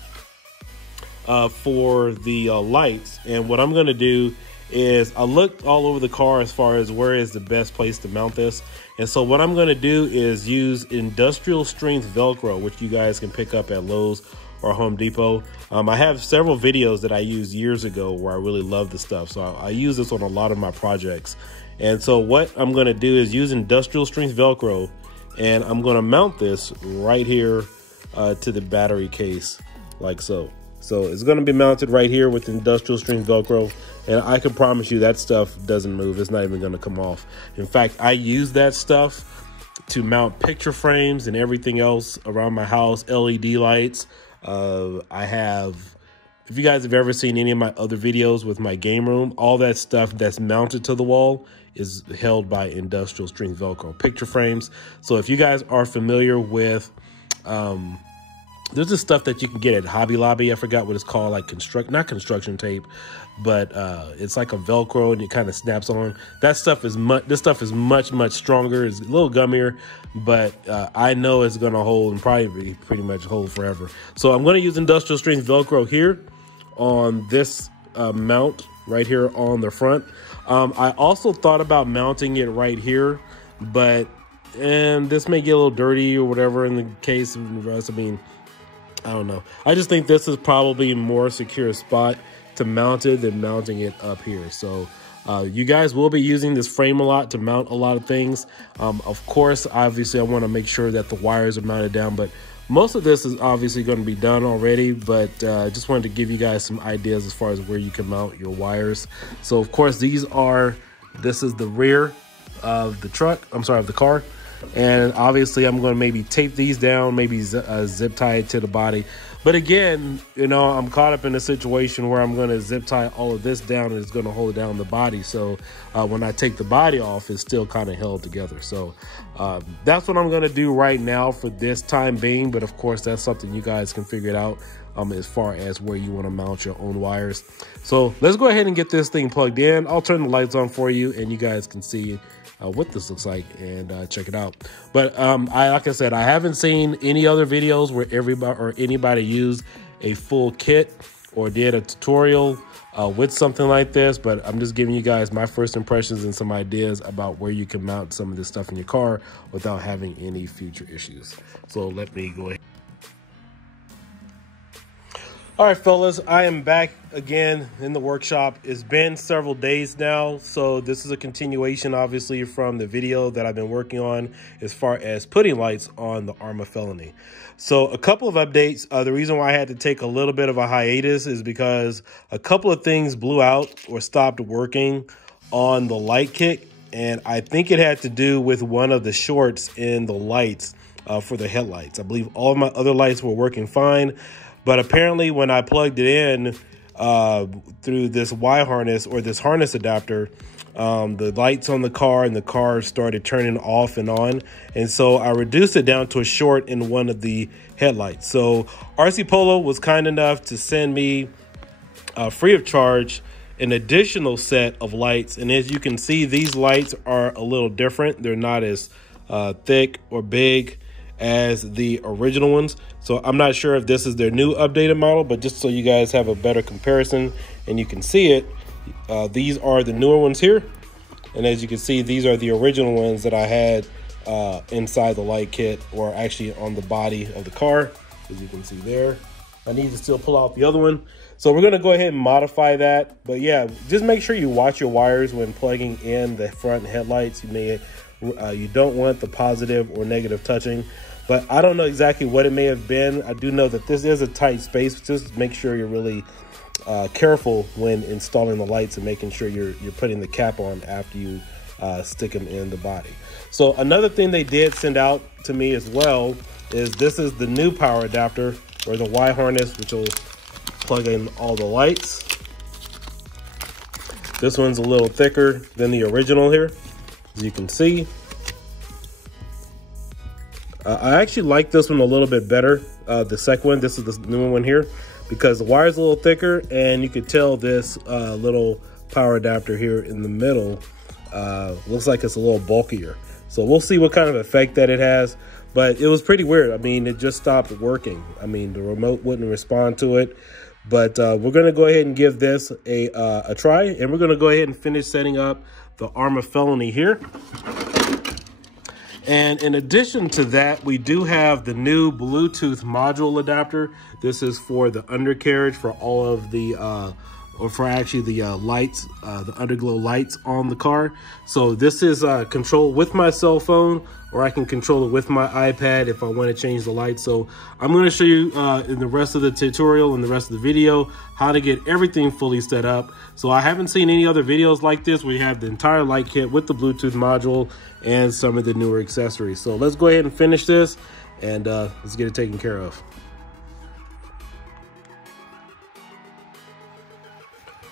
for the lights. And what I'm gonna do is I looked all over the car as far as where is the best place to mount this. And so what I'm gonna do is use industrial strength Velcro, which you guys can pick up at Lowe's or Home Depot. I have several videos that I used years ago where I really love the stuff. So I use this on a lot of my projects. And so what I'm gonna do is use industrial strength Velcro, and I'm gonna mount this right here to the battery case, like so. So it's gonna be mounted right here with industrial strength Velcro, and I can promise you that stuff doesn't move. It's not even gonna come off. In fact, I use that stuff to mount picture frames and everything else around my house, LED lights. If you guys have ever seen any of my other videos with my game room, all that stuff that's mounted to the wall is held by industrial strength Velcro picture frames. So if you guys are familiar with, there's this stuff that you can get at Hobby Lobby. I forgot what it's called, like not construction tape, but it's like a Velcro and it kind of snaps on. That stuff is this stuff is much stronger. It's a little gummier, but I know it's gonna hold and probably pretty much hold forever. So I'm gonna use industrial strength Velcro here on this mount right here on the front. I also thought about mounting it right here, but this may get a little dirty or whatever in the case of the rest. I mean, I don't know. I just think this is probably a more secure spot to mount it than mounting it up here. So you guys will be using this frame a lot to mount a lot of things. Of course, obviously I want to make sure that the wires are mounted down, but most of this is obviously going to be done already, but just wanted to give you guys some ideas as far as where you can mount your wires. So of course, this is the rear of the truck, of the car. And obviously I'm going to maybe tape these down, maybe zip tie it to the body. But again, you know, I'm caught up in a situation where I'm going to zip tie all of this down and it's going to hold down the body. So when I take the body off, it's still kind of held together. So that's what I'm going to do right now for this time being. But of course, that's something you guys can figure it out as far as where you want to mount your own wires. So let's go ahead and get this thing plugged in. I'll turn the lights on for you and you guys can see what this looks like and check it out. But like I said, I haven't seen any other videos where anybody used a full kit or did a tutorial with something like this, but I'm just giving you guys my first impressions and some ideas about where you can mount some of this stuff in your car without having any future issues. So let me go ahead. All right, fellas, I am back again in the workshop. It's been several days now, so this is a continuation, obviously, from the video that I've been working on as far as putting lights on the Arrma Felony. So a couple of updates. The reason why I had to take a little bit of a hiatus is because a couple of things blew out or stopped working on the light kit, and I think it had to do with one of the shorts in the lights for the headlights. I believe all of my other lights were working fine. But apparently when I plugged it in through this Y harness or this harness adapter, the lights on the car and the car started turning off and on. And so I reduced it down to a short in one of the headlights. So RC Polo was kind enough to send me free of charge an additional set of lights. And as you can see, these lights are a little different. They're not as thick or big as the original ones. So I'm not sure if this is their new updated model, but just so you guys have a better comparison and you can see it, these are the newer ones here. And as you can see, these are the original ones that I had inside the light kit, or actually on the body of the car, as you can see there. I need to still pull out the other one. So we're gonna go ahead and modify that. But yeah, just make sure you watch your wires when plugging in the front headlights. You don't want the positive or negative touching. But I don't know exactly what it may have been. I do know that this is a tight space. Just make sure you're really careful when installing the lights and making sure you're putting the cap on after you stick them in the body. So another thing they did send out to me as well is this is the new power adapter, or the Y harness, which will plug in all the lights. This one's a little thicker than the original here, as you can see. I actually like this one a little bit better, the second one. This is the new one here, because the wire's a little thicker, and you could tell this little power adapter here in the middle looks like it's a little bulkier. So we'll see what kind of effect that it has, but it was pretty weird. I mean, it just stopped working. I mean, the remote wouldn't respond to it, but we're gonna go ahead and give this a try, and we're gonna go ahead and finish setting up the Arrma Felony here. And in addition to that, we do have the new Bluetooth module adapter. This is for the undercarriage for all of the, or for actually the lights, the underglow lights on the car. So this is controlled with my cell phone, or I can control it with my iPad if I want to change the lights. So I'm going to show you in the rest of the tutorial and the rest of the video how to get everything fully set up. So I haven't seen any other videos like this where you have the entire light kit with the Bluetooth module and some of the newer accessories. So let's go ahead and finish this, and let's get it taken care of.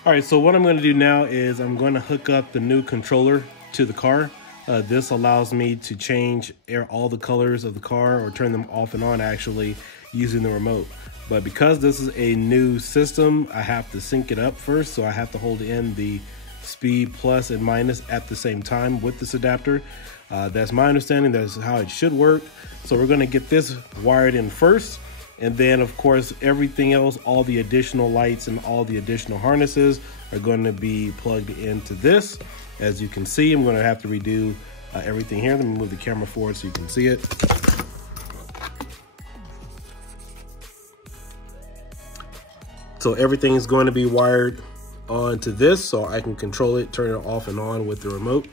All right, so what I'm going to do now is I'm going to hook up the new controller to the car. This allows me to change all the colors of the car, or turn them off and on actually, using the remote. But because this is a new system, I have to sync it up first. So I have to hold in the speed plus and minus at the same time with this adapter. That's my understanding. That's how it should work. So we're going to get this wired in first. And then, of course, everything else, all the additional lights and all the additional harnesses are going to be plugged into this. As you can see, I'm going to have to redo everything here. Let me move the camera forward so you can see it. So everything is going to be wired onto this, so I can control it, turn it off and on with the remote.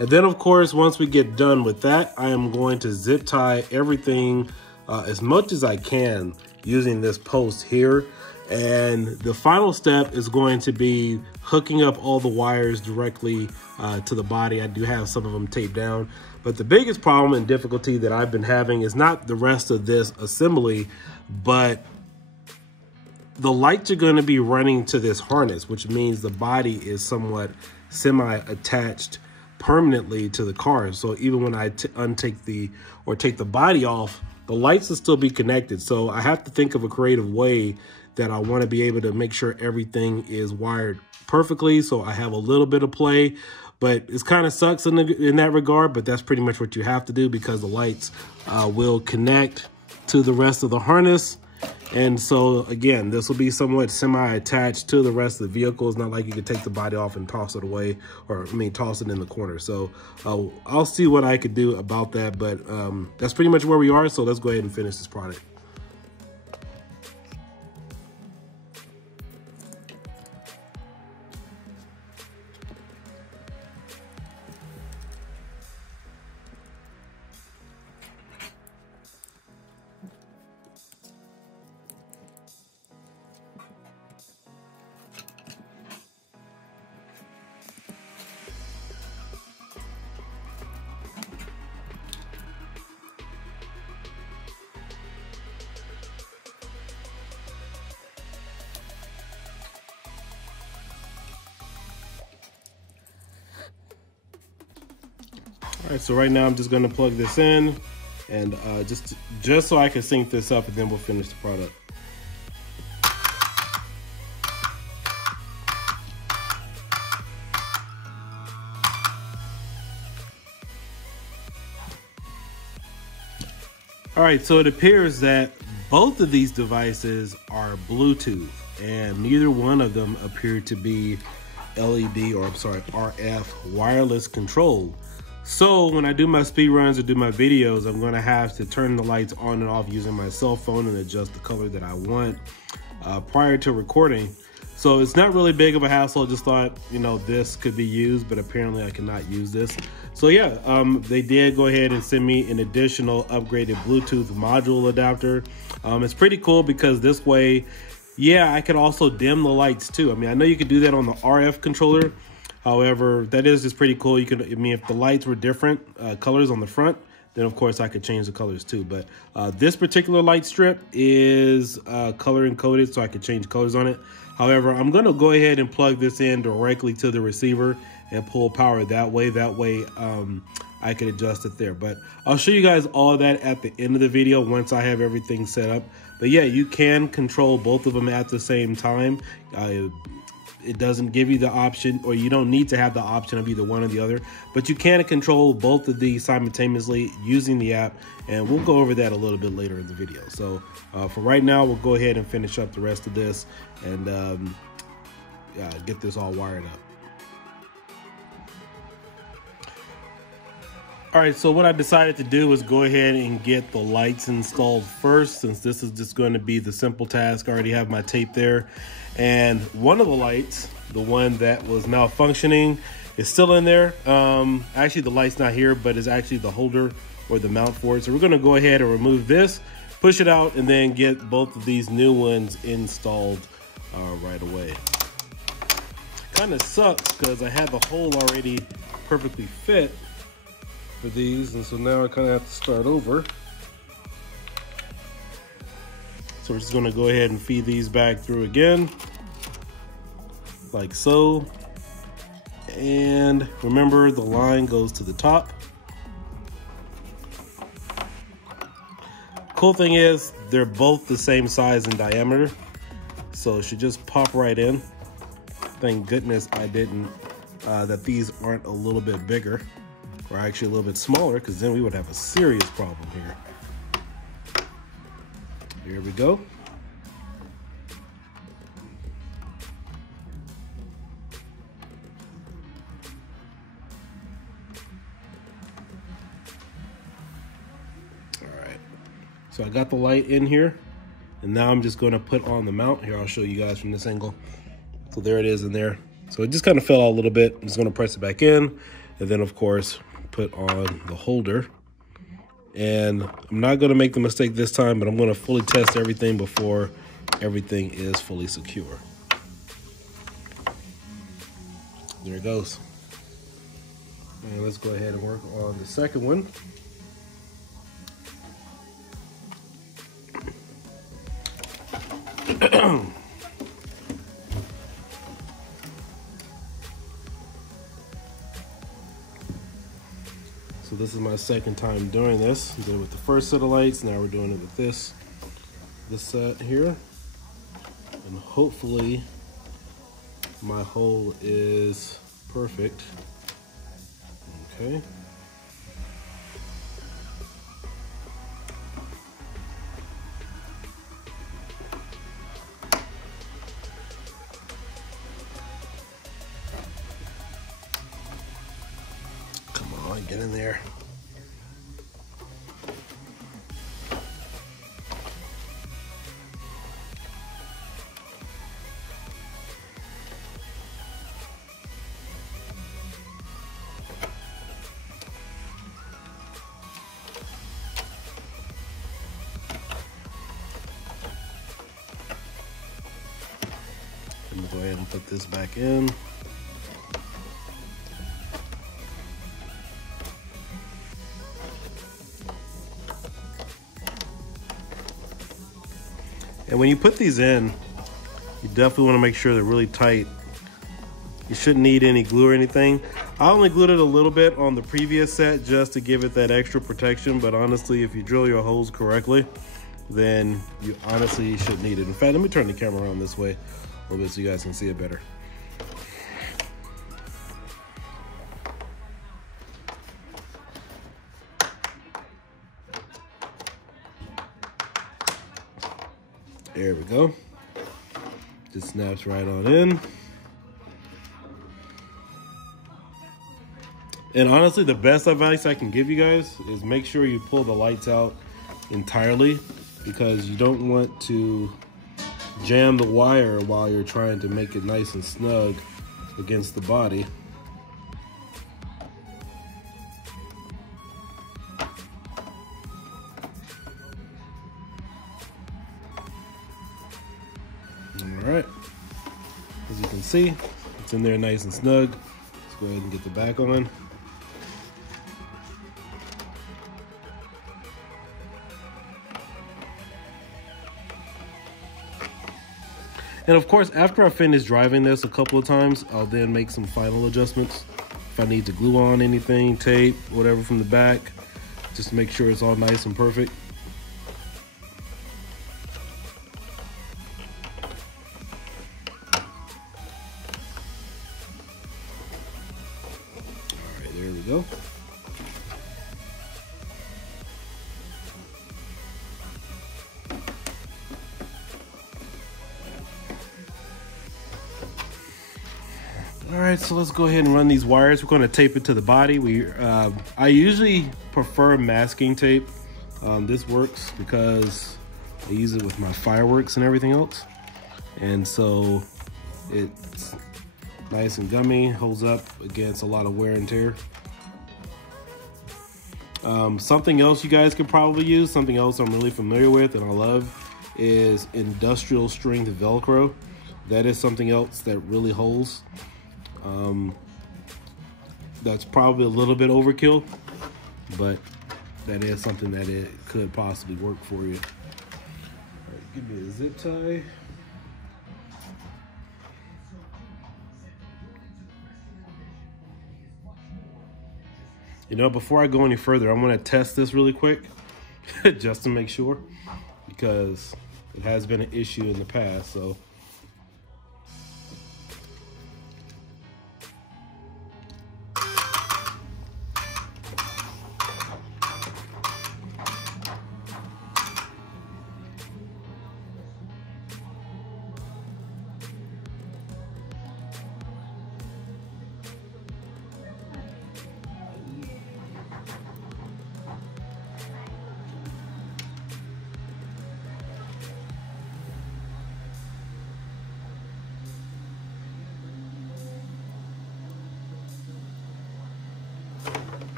And then, of course, once we get done with that, I am going to zip tie everything as much as I can using this post here. And the final step is going to be hooking up all the wires directly to the body. I do have some of them taped down, but the biggest problem and difficulty that I've been having is not the rest of this assembly, but the lights are going to be running to this harness, which means the body is somewhat semi-attached permanently to the car. So even when I take the body off, the lights will still be connected. So I have to think of a creative way that I want to be able to make sure everything is wired perfectly, so I have a little bit of play. But it kind of sucks in that regard, but that's pretty much what you have to do, because the lights will connect to the rest of the harness. And so again, this will be somewhat semi-attached to the rest of the vehicle. It's not like you could take the body off and toss it away, or I mean, toss it in the corner. So I'll see what I could do about that, but that's pretty much where we are. So let's go ahead and finish this product. All right, so right now I'm just going to plug this in, and just so I can sync this up, and then we'll finish the product. All right, so it appears that both of these devices are Bluetooth, and neither one of them appear to be LED, or I'm sorry, RF wireless control. So when I do my speed runs or do my videos, I'm gonna have to turn the lights on and off using my cell phone and adjust the color that I want prior to recording. So it's not really big of a hassle. I just thought, you know, this could be used, but apparently I cannot use this. So yeah, they did go ahead and send me an additional upgraded Bluetooth module adapter. It's pretty cool because this way, yeah, I could also dim the lights too. I mean, I know you could do that on the RF controller. However, that is just pretty cool. You can, I mean, if the lights were different colors on the front, then of course I could change the colors too. But this particular light strip is color encoded, so I could change colors on it. However, I'm gonna go ahead and plug this in directly to the receiver and pull power that way. That way I can adjust it there. But I'll show you guys all of that at the end of the video once I have everything set up. But yeah, you can control both of them at the same time. It doesn't give you the option, or you don't need to have the option of either one or the other, but you can control both of these simultaneously using the app, and we'll go over that a little bit later in the video. So for right now, we'll go ahead and finish up the rest of this and get this all wired up. All right, so what I decided to do was go ahead and get the lights installed first, since this is just going to be the simple task. I already have my tape there. And one of the lights, the one that was malfunctioning, is still in there. Actually, the light's not here, but it's actually the holder or the mount for it. So we're gonna go ahead and remove this, push it out, and then get both of these new ones installed right away. Kind of sucks because I had the hole already perfectly fit for these, and so now I kind of have to start over. So we're just gonna go ahead and feed these back through again, like so. And remember, the line goes to the top. Cool thing is, they're both the same size and diameter, so it should just pop right in. Thank goodness I didn't, that these aren't a little bit bigger, or actually a little bit smaller, because then we would have a serious problem here. Here we go. All right, so I got the light in here, and now I'm just going to put on the mount. Here, I'll show you guys from this angle. So there it is in there. So it just kind of fell out a little bit. I'm just going to press it back in, and then of course put on the holder. And I'm not going to make the mistake this time, but I'm going to fully test everything before everything is fully secure. There it goes. And let's go ahead and work on the second one. So this is my second time doing this. I did it with the first set of lights. Now we're doing it with this set here. And hopefully my hole is perfect. Okay. Come on, get in there. I'm gonna go ahead and put this back in. And when you put these in, you definitely want to make sure they're really tight. You shouldn't need any glue or anything. I only glued it a little bit on the previous set just to give it that extra protection, but honestly, if you drill your holes correctly, then you honestly shouldn't need it. In fact, let me turn the camera around this way a little bit so you guys can see it better. There we go. Just snaps right on in. And honestly, the best advice I can give you guys is make sure you pull the lights out entirely, because you don't want to jam the wire while you're trying to make it nice and snug against the body. All right, as you can see, it's in there nice and snug. Let's go ahead and get the back on. And of course, after I finish driving this a couple of times, I'll then make some final adjustments. If I need to glue on anything, tape, whatever from the back, just to make sure it's all nice and perfect. All right, there we go. All right, so let's go ahead and run these wires. We're going to tape it to the body. I usually prefer masking tape. This works because I use it with my fireworks and everything else. And so it's nice and gummy, holds up against a lot of wear and tear. Something else you guys could probably use, something else I'm really familiar with and I love, is industrial strength Velcro. That is something else that really holds. That's probably a little bit overkill, but that is something that it could possibly work for you. All right, give me a zip tie. You know, before I go any further, I'm going to test this really quick just to make sure, because it has been an issue in the past. So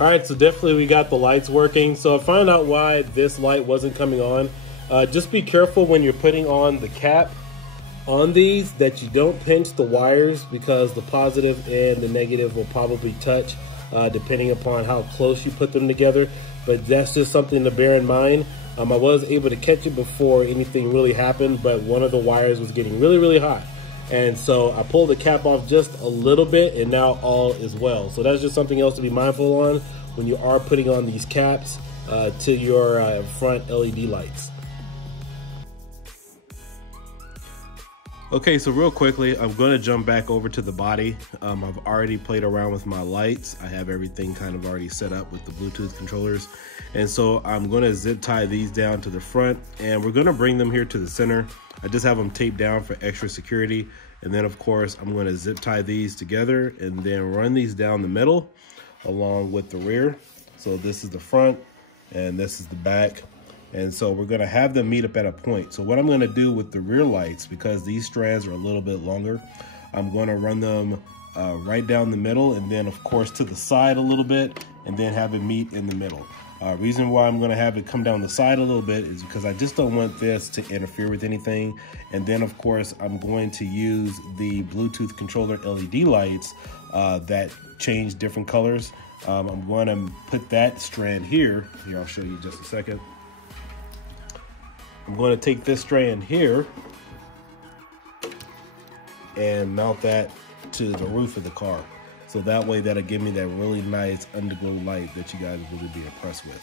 all right, so definitely we got the lights working. So I found out why this light wasn't coming on. Just be careful when you're putting on the cap on these that you don't pinch the wires, because the positive and the negative will probably touch depending upon how close you put them together. But that's just something to bear in mind. I was able to catch it before anything really happened, but one of the wires was getting really, really hot. And so I pulled the cap off just a little bit, and now all is well. So that's just something else to be mindful on when you are putting on these caps to your front LED lights. Okay, so real quickly, I'm going to jump back over to the body. I've already played around with my lights. I have everything kind of already set up with the Bluetooth controllers. And so I'm going to zip tie these down to the front, and we're going to bring them here to the center. I just have them taped down for extra security. And then of course, I'm going to zip tie these together and then run these down the middle along with the rear. So this is the front and this is the back. And so we're going to have them meet up at a point. So what I'm going to do with the rear lights, because these strands are a little bit longer, I'm going to run them right down the middle, and then of course to the side a little bit, and then have it meet in the middle. Reason why I'm going to have it come down the side a little bit is because I just don't want this to interfere with anything. And then of course I'm going to use the Bluetooth controller LED lights that change different colors. I'm going to put that strand here. I'll show you in just a second. I'm going to take this strand here and mount that to the roof of the car. So that way that'll give me that really nice underglow light that you guys will really be impressed with.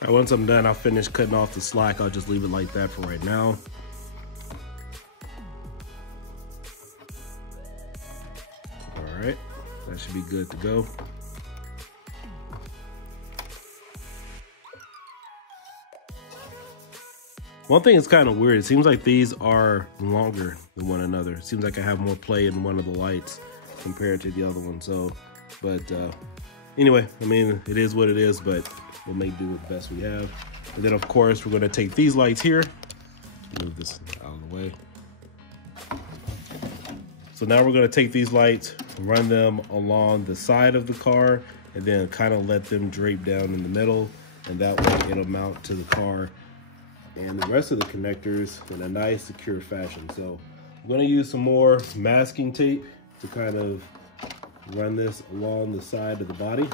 All right, once I'm done, I'll finish cutting off the slack. I'll just leave it like that for right now. All right, that should be good to go. One thing is kind of weird. It seems like these are longer than one another. It seems like I have more play in one of the lights compared to the other one. So, but anyway, I mean, it is what it is, but we'll make do with the best we have. And then of course, we're gonna take these lights here, move this out of the way. So now we're gonna take these lights, run them along the side of the car, and then kind of let them drape down in the middle. And that way it'll mount to the car and the rest of the connectors in a nice secure fashion. So I'm gonna use some more masking tape to kind of run this along the side of the body.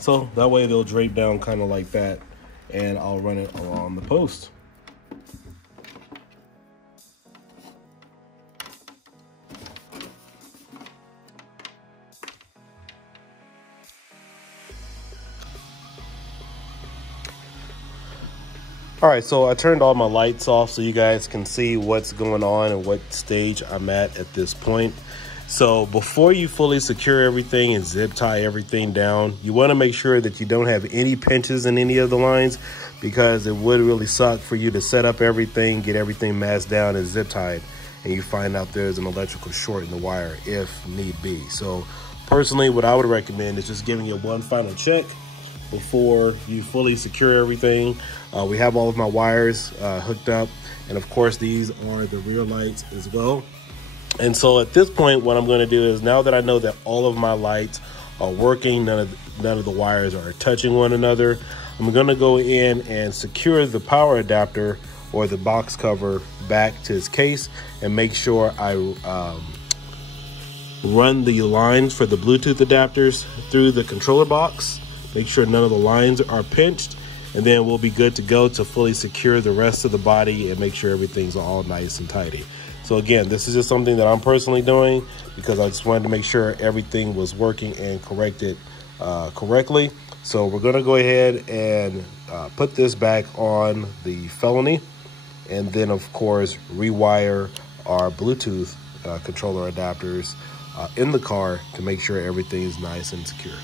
So that way they'll drape down kind of like that, and I'll run it along the post. All right, so I turned all my lights off so you guys can see what's going on and what stage I'm at this point. So before you fully secure everything and zip tie everything down, you want to make sure that you don't have any pinches in any of the lines, because it would really suck for you to set up everything, get everything masked down and zip tied, and you find out there's an electrical short in the wire if need be. So personally, what I would recommend is just giving it one final check before you fully secure everything. We have all of my wires hooked up, and of course these are the rear lights as well. And so at this point, what I'm going to do is, now that I know that all of my lights are working, none of the wires are touching one another, I'm going to go in and secure the power adapter or the box cover back to its case, and make sure I run the lines for the Bluetooth adapters through the controller box. Make sure none of the lines are pinched, and then we'll be good to go to fully secure the rest of the body and make sure everything's all nice and tidy. So again, this is just something that I'm personally doing because I just wanted to make sure everything was working and corrected correctly. So we're gonna go ahead and put this back on the Felony, and then of course rewire our Bluetooth controller adapters in the car to make sure everything is nice and secure.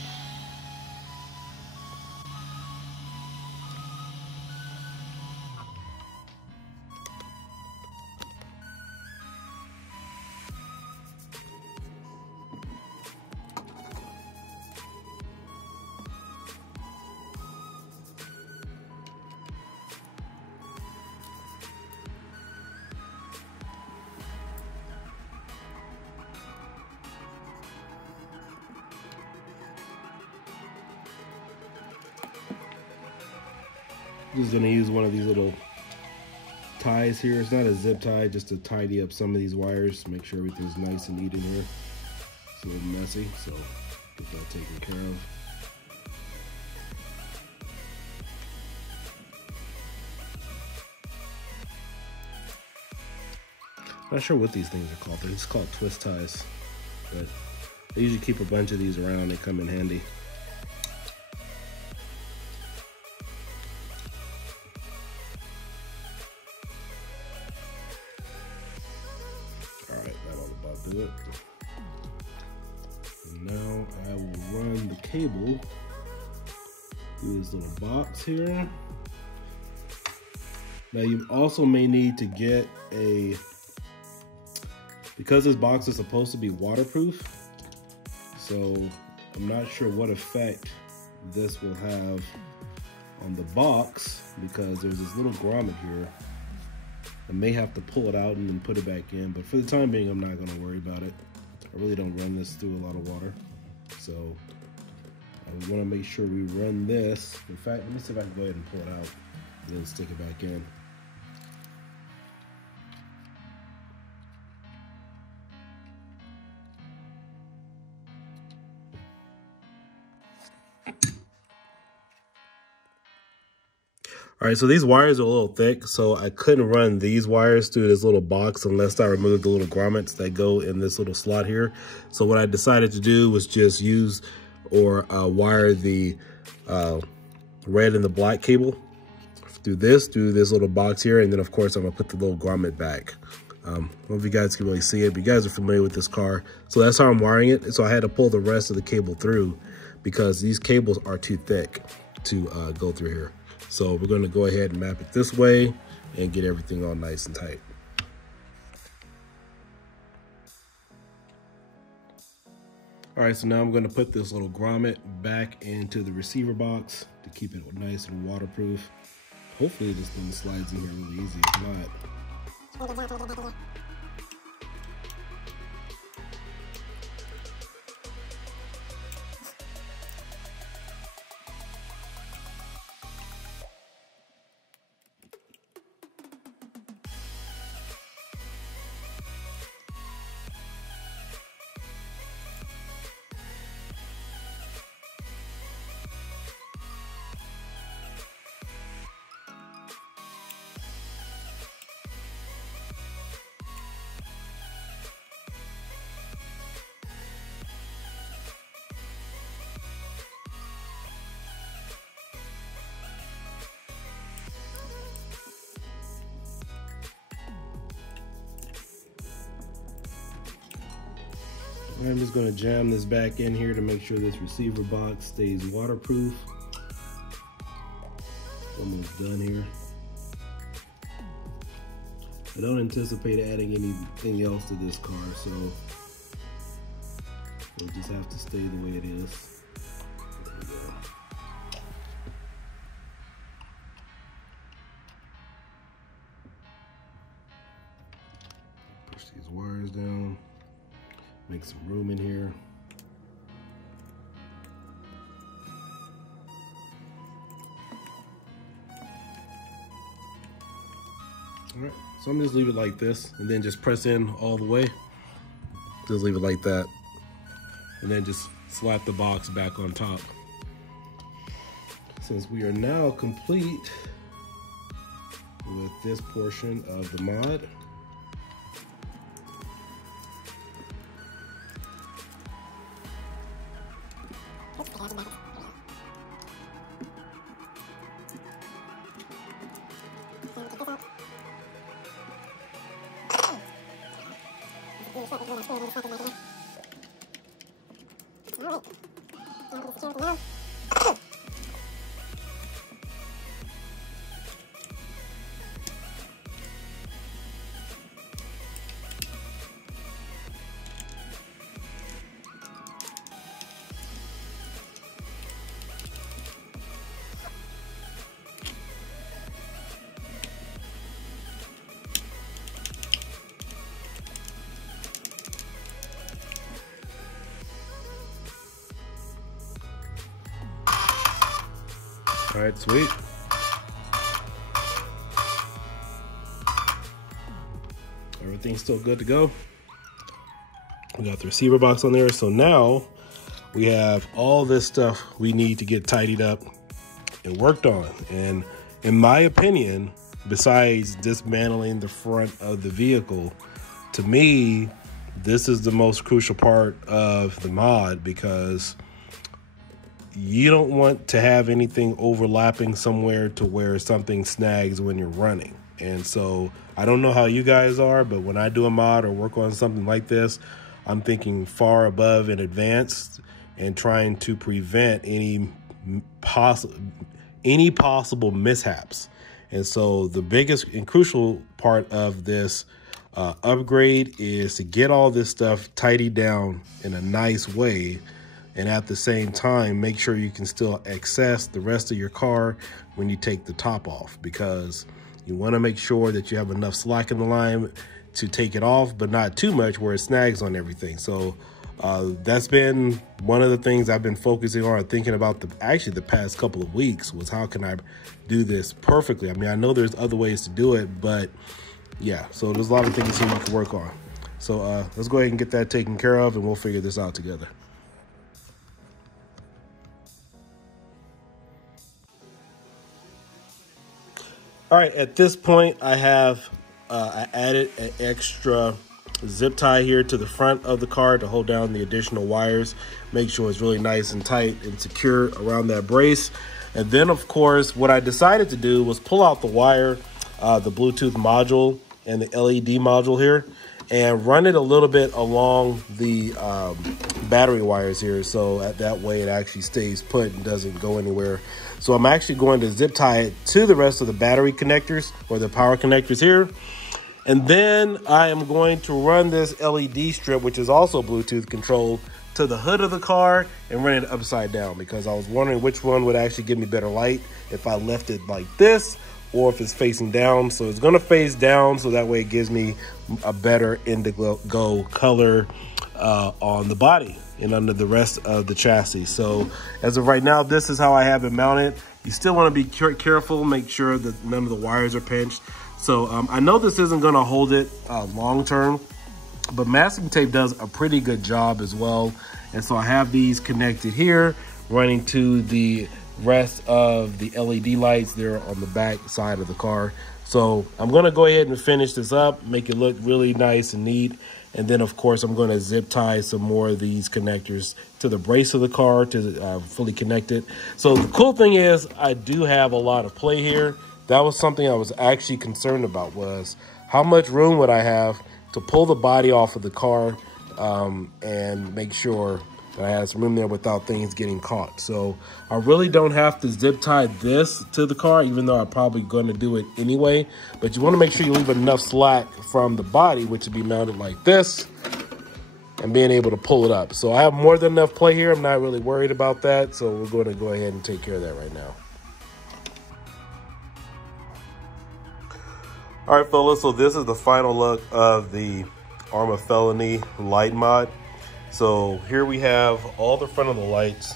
Just gonna use one of these little ties here. It's not a zip tie, just to tidy up some of these wires, make sure everything's nice and neat in here. It's a little messy, so get that taken care of. Not sure what these things are called. They're just called twist ties, but I usually keep a bunch of these around. They come in handy. All right, that ought about do it. cable through this little box here. Now you also may need to get because this box is supposed to be waterproof, so I'm not sure what effect this will have on the box, because there's this little grommet here. I may have to pull it out and then put it back in, but for the time being, I'm not going to worry about it. I really don't run this through a lot of water, so I want to make sure we run this. In fact, let me see if I can go ahead and pull it out and then stick it back in. All right, so these wires are a little thick, so I couldn't run these wires through this little box unless I removed the little grommets that go in this little slot here. So what I decided to do was just use or wire the red and the black cable through this little box here, and then of course I'm gonna put the little grommet back. I don't know if you guys can really see it, but you guys are familiar with this car. So that's how I'm wiring it. So I had to pull the rest of the cable through because these cables are too thick to go through here. So we're going to go ahead and map it this way and get everything all nice and tight. All right, so now I'm going to put this little grommet back into the receiver box to keep it nice and waterproof. Hopefully this thing slides in here really easy. If not, I'm just going to jam this back in here to make sure this receiver box stays waterproof. Almost done here. I don't anticipate adding anything else to this car, so it'll just have to stay the way it is. There we go. Push these wires down. Make some room in here. All right, so I'm gonna just leave it like this and then just press in all the way. Just leave it like that. And then just slap the box back on top. Since we are now complete with this portion of the mod, all right, sweet. Everything's still good to go. We got the receiver box on there. So now we have all this stuff we need to get tidied up and worked on. And in my opinion, besides dismantling the front of the vehicle, to me, this is the most crucial part of the mod, because you don't want to have anything overlapping somewhere to where something snags when you're running. And so I don't know how you guys are, but when I do a mod or work on something like this, I'm thinking far above in advance and trying to prevent any possible mishaps. And so the biggest and crucial part of this upgrade is to get all this stuff tidied down in a nice way, and at the same time make sure you can still access the rest of your car when you take the top off, because you want to make sure that you have enough slack in the line to take it off, but not too much where it snags on everything. So that's been one of the things I've been focusing on, thinking about actually the past couple of weeks, was how can I do this perfectly? I mean, I know there's other ways to do it, but yeah, so there's a lot of things here you can work on. So let's go ahead and get that taken care of, and we'll figure this out together. All right, at this point, I added an extra zip tie here to the front of the car to hold down the additional wires, make sure it's really nice and tight and secure around that brace. And then, of course, what I decided to do was pull out the wire, the Bluetooth module and the LED module here, and run it a little bit along the battery wires here, so that way it actually stays put and doesn't go anywhere. So I'm actually going to zip tie it to the rest of the battery connectors, or the power connectors here. And then I am going to run this LED strip, which is also Bluetooth controlled, to the hood of the car and run it upside down, because I was wondering which one would actually give me better light if I left it like this or if it's facing down. So it's going to face down, so that way it gives me a better indigo color on the body and under the rest of the chassis. So as of right now, this is how I have it mounted. You still want to be careful, make sure that none of the wires are pinched. So I know this isn't going to hold it long term, but masking tape does a pretty good job as well. And so I have these connected here, running to the rest of the LED lights there on the back side of the car. So I'm going to go ahead and finish this up, make it look really nice and neat. And then, of course, I'm going to zip tie some more of these connectors to the brace of the car to fully connect it. So the cool thing is I do have a lot of play here. That was something I was actually concerned about, was how much room would I have to pull the body off of the car and make sure that I have some room there without things getting caught. So I really don't have to zip tie this to the car, even though I'm probably going to do it anyway. But you want to make sure you leave enough slack from the body, which would be mounted like this, and being able to pull it up. So I have more than enough play here. I'm not really worried about that. So we're going to go ahead and take care of that right now. All right, fellas, so this is the final look of the Arrma Felony light mod. So here we have all the front of the lights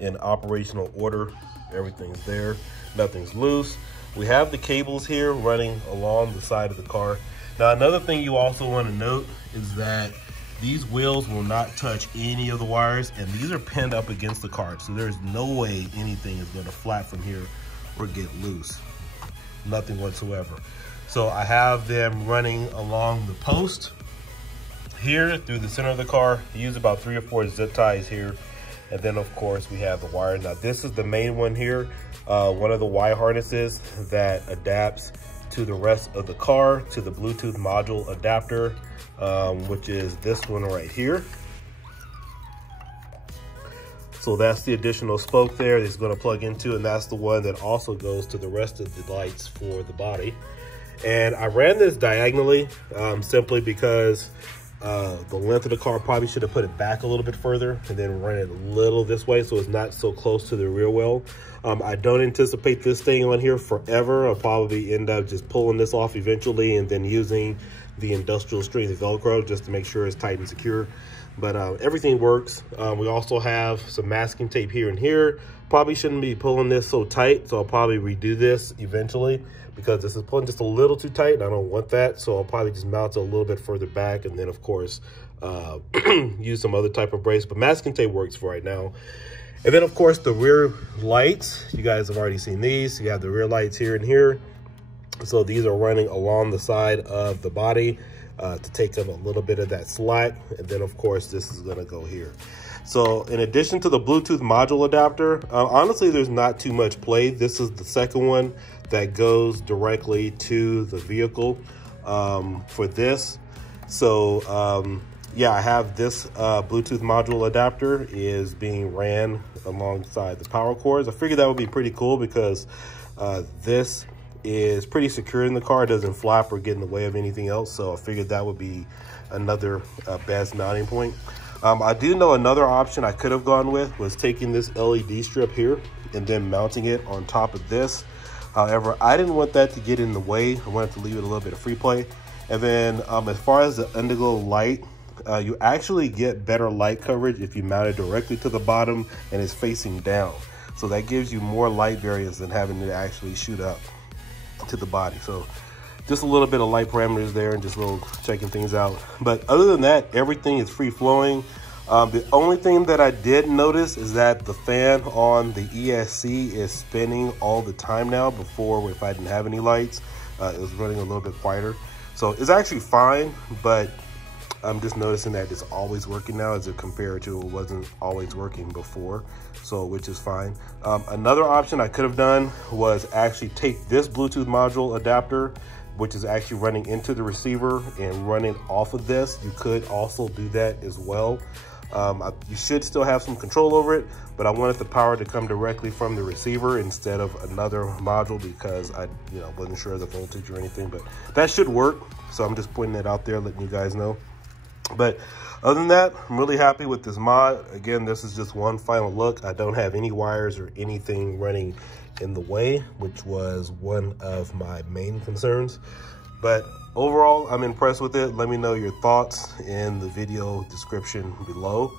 in operational order. Everything's there, nothing's loose. We have the cables here running along the side of the car. Now, another thing you also want to note is that these wheels will not touch any of the wires, and these are pinned up against the car. So there's no way anything is going to flap from here or get loose. Nothing whatsoever. So I have them running along the post here through the center of the car. I use about 3 or 4 zip ties here. And then, of course, we have the wire. Now, this is the main one here. One of the wire harnesses that adapts to the rest of the car, to the Bluetooth module adapter, which is this one right here. So that's the additional spoke there that's going to plug into, and that's the one that also goes to the rest of the lights for the body. And I ran this diagonally simply because the length of the car probably should have put it back a little bit further and then run it a little this way so it's not so close to the rear wheel. I don't anticipate this thing on here forever. I'll probably end up just pulling this off eventually and then using the industrial strength Velcro just to make sure it's tight and secure. But everything works. We also have some masking tape here and here. Probably shouldn't be pulling this so tight, so I'll probably redo this eventually because this is pulling just a little too tight and I don't want that. So I'll probably just mount it a little bit further back and then, of course, use some other type of brace. But masking tape works for right now. And then, of course, the rear lights. You guys have already seen these. You have the rear lights here and here. So these are running along the side of the body to take up a little bit of that slack. And then, of course, this is going to go here. So in addition to the Bluetooth module adapter, honestly, there's not too much play. This is the second one that goes directly to the vehicle for this. So yeah, I have this Bluetooth module adapter is being ran alongside the power cords. I figured that would be pretty cool because this is pretty secure in the car. It doesn't flap or get in the way of anything else. So I figured that would be another best mounting point. I do know another option I could have gone with was taking this LED strip here and then mounting it on top of this. However, I didn't want that to get in the way. I wanted to leave it a little bit of free play. And then as far as the underglow light, you actually get better light coverage if you mount it directly to the bottom and it's facing down. So that gives you more light variance than having to actually shoot up to the body. So just a little bit of light parameters there and just a little checking things out. But other than that, everything is free flowing. The only thing that I did notice is that the fan on the ESC is spinning all the time now. Before, if I didn't have any lights, it was running a little bit quieter. So it's actually fine, but I'm just noticing that it's always working now as compared to it wasn't always working before, so which is fine. Another option I could have done was actually take this Bluetooth module adapter, which is actually running into the receiver, and run it off of this. You could also do that as well. You should still have some control over it, but I wanted the power to come directly from the receiver instead of another module because I wasn't sure of the voltage or anything, but that should work. So I'm just putting it out there, letting you guys know. But other than that, I'm really happy with this mod. Again, this is just one final look. I don't have any wires or anything running in the way, which was one of my main concerns. But overall, I'm impressed with it. Let me know your thoughts in the video description below.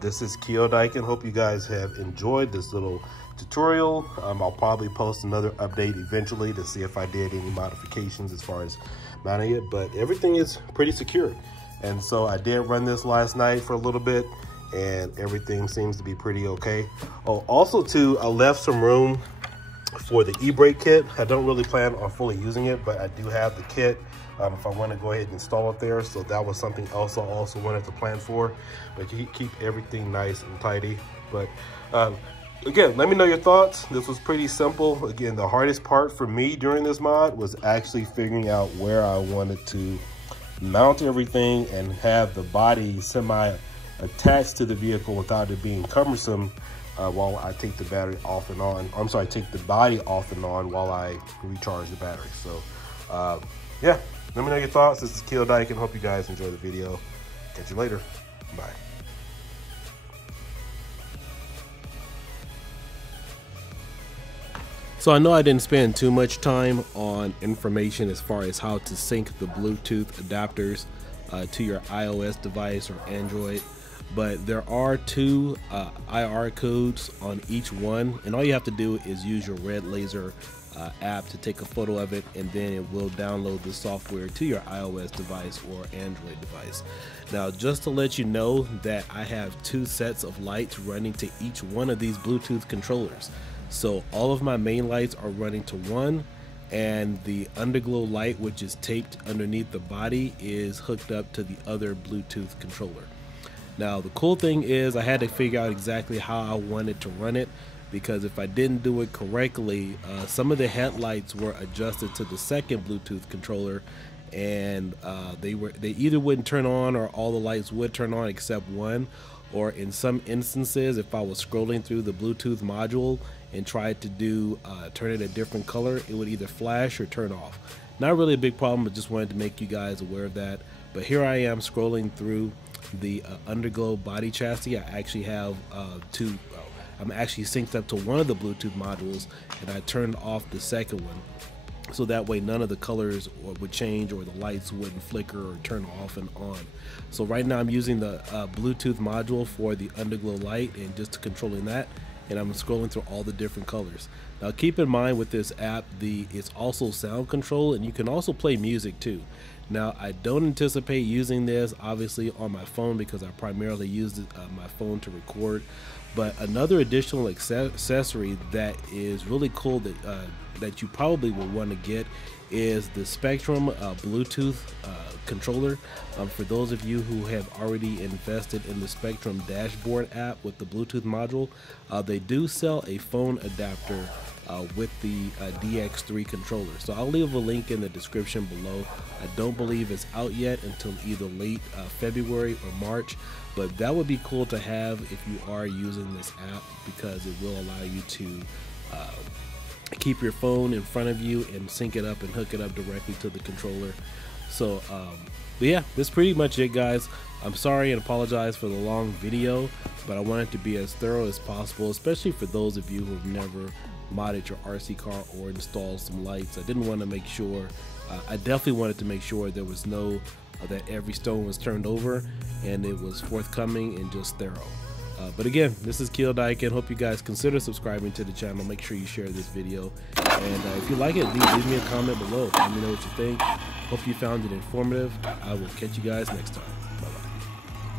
This is Kyo Daikin. Hope you guys have enjoyed this little tutorial. I'll probably post another update eventually to see if I did any modifications as far as mounting it, but everything is pretty secure. And so I did run this last night for a little bit and everything seems to be pretty okay. Oh, also too, I left some room for the e-brake kit. I don't really plan on fully using it, but I do have the kit if I want to go ahead and install it there. So that was something else I also wanted to plan for, but you keep everything nice and tidy. But again, let me know your thoughts. This was pretty simple. Again, the hardest part for me during this mod was actually figuring out where I wanted to mount everything and have the body semi attached to the vehicle without it being cumbersome while I take the battery off and on. I'm sorry, take the body off and on while I recharge the battery. So yeah, let me know your thoughts. This is Kyo Daikin. Hope you guys enjoy the video. Catch you later. Bye. So I know I didn't spend too much time on information as far as how to sync the Bluetooth adapters to your iOS device or Android, but there are two IR codes on each one, and all you have to do is use your Red Laser app to take a photo of it, and then it will download the software to your iOS device or Android device. Now, just to let you know that I have two sets of lights running to each one of these Bluetooth controllers. So all of my main lights are running to one, and the underglow light, which is taped underneath the body, is hooked up to the other Bluetooth controller. Now the cool thing is I had to figure out exactly how I wanted to run it, because if I didn't do it correctly, some of the headlights were adjusted to the second Bluetooth controller, and they either wouldn't turn on or all the lights would turn on except one. Or in some instances, if I was scrolling through the Bluetooth module and tried to turn it a different color, it would either flash or turn off. Not really a big problem, but just wanted to make you guys aware of that. But here I am scrolling through the underglow body chassis. I actually have I'm actually synced up to one of the Bluetooth modules, and I turned off the second one. So that way none of the colors would change or the lights wouldn't flicker or turn off and on. So right now I'm using the Bluetooth module for the underglow light and just controlling that, and I'm scrolling through all the different colors. Now keep in mind with this app, it's also sound control, and you can also play music too. Now I don't anticipate using this obviously on my phone because I primarily use my phone to record, but another additional accessory that is really cool that you probably will want to get is the Spectrum Bluetooth controller. For those of you who have already invested in the Spectrum dashboard app with the Bluetooth module, they do sell a phone adapter with the DX3 controller. So I'll leave a link in the description below. I don't believe it's out yet until either late February or March, but that would be cool to have if you are using this app, because it will allow you to keep your phone in front of you and sync it up and hook it up directly to the controller. So but yeah, that's pretty much it, guys. I'm sorry and apologize for the long video, but I wanted to be as thorough as possible, especially for those of you who have never modded your RC car or installed some lights. I didn't want to make sure, I definitely wanted to make sure there was no, that every stone was turned over and it was forthcoming and just thorough. But again, this is Kill Daikin. Hope you guys consider subscribing to the channel. Make sure you share this video. And if you like it, leave me a comment below. Let me know what you think. Hope you found it informative. I will catch you guys next time.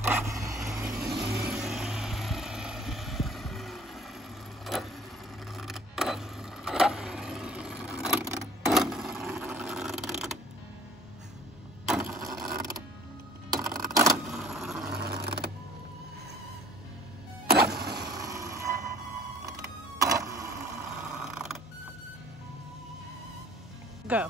Bye-bye. Go.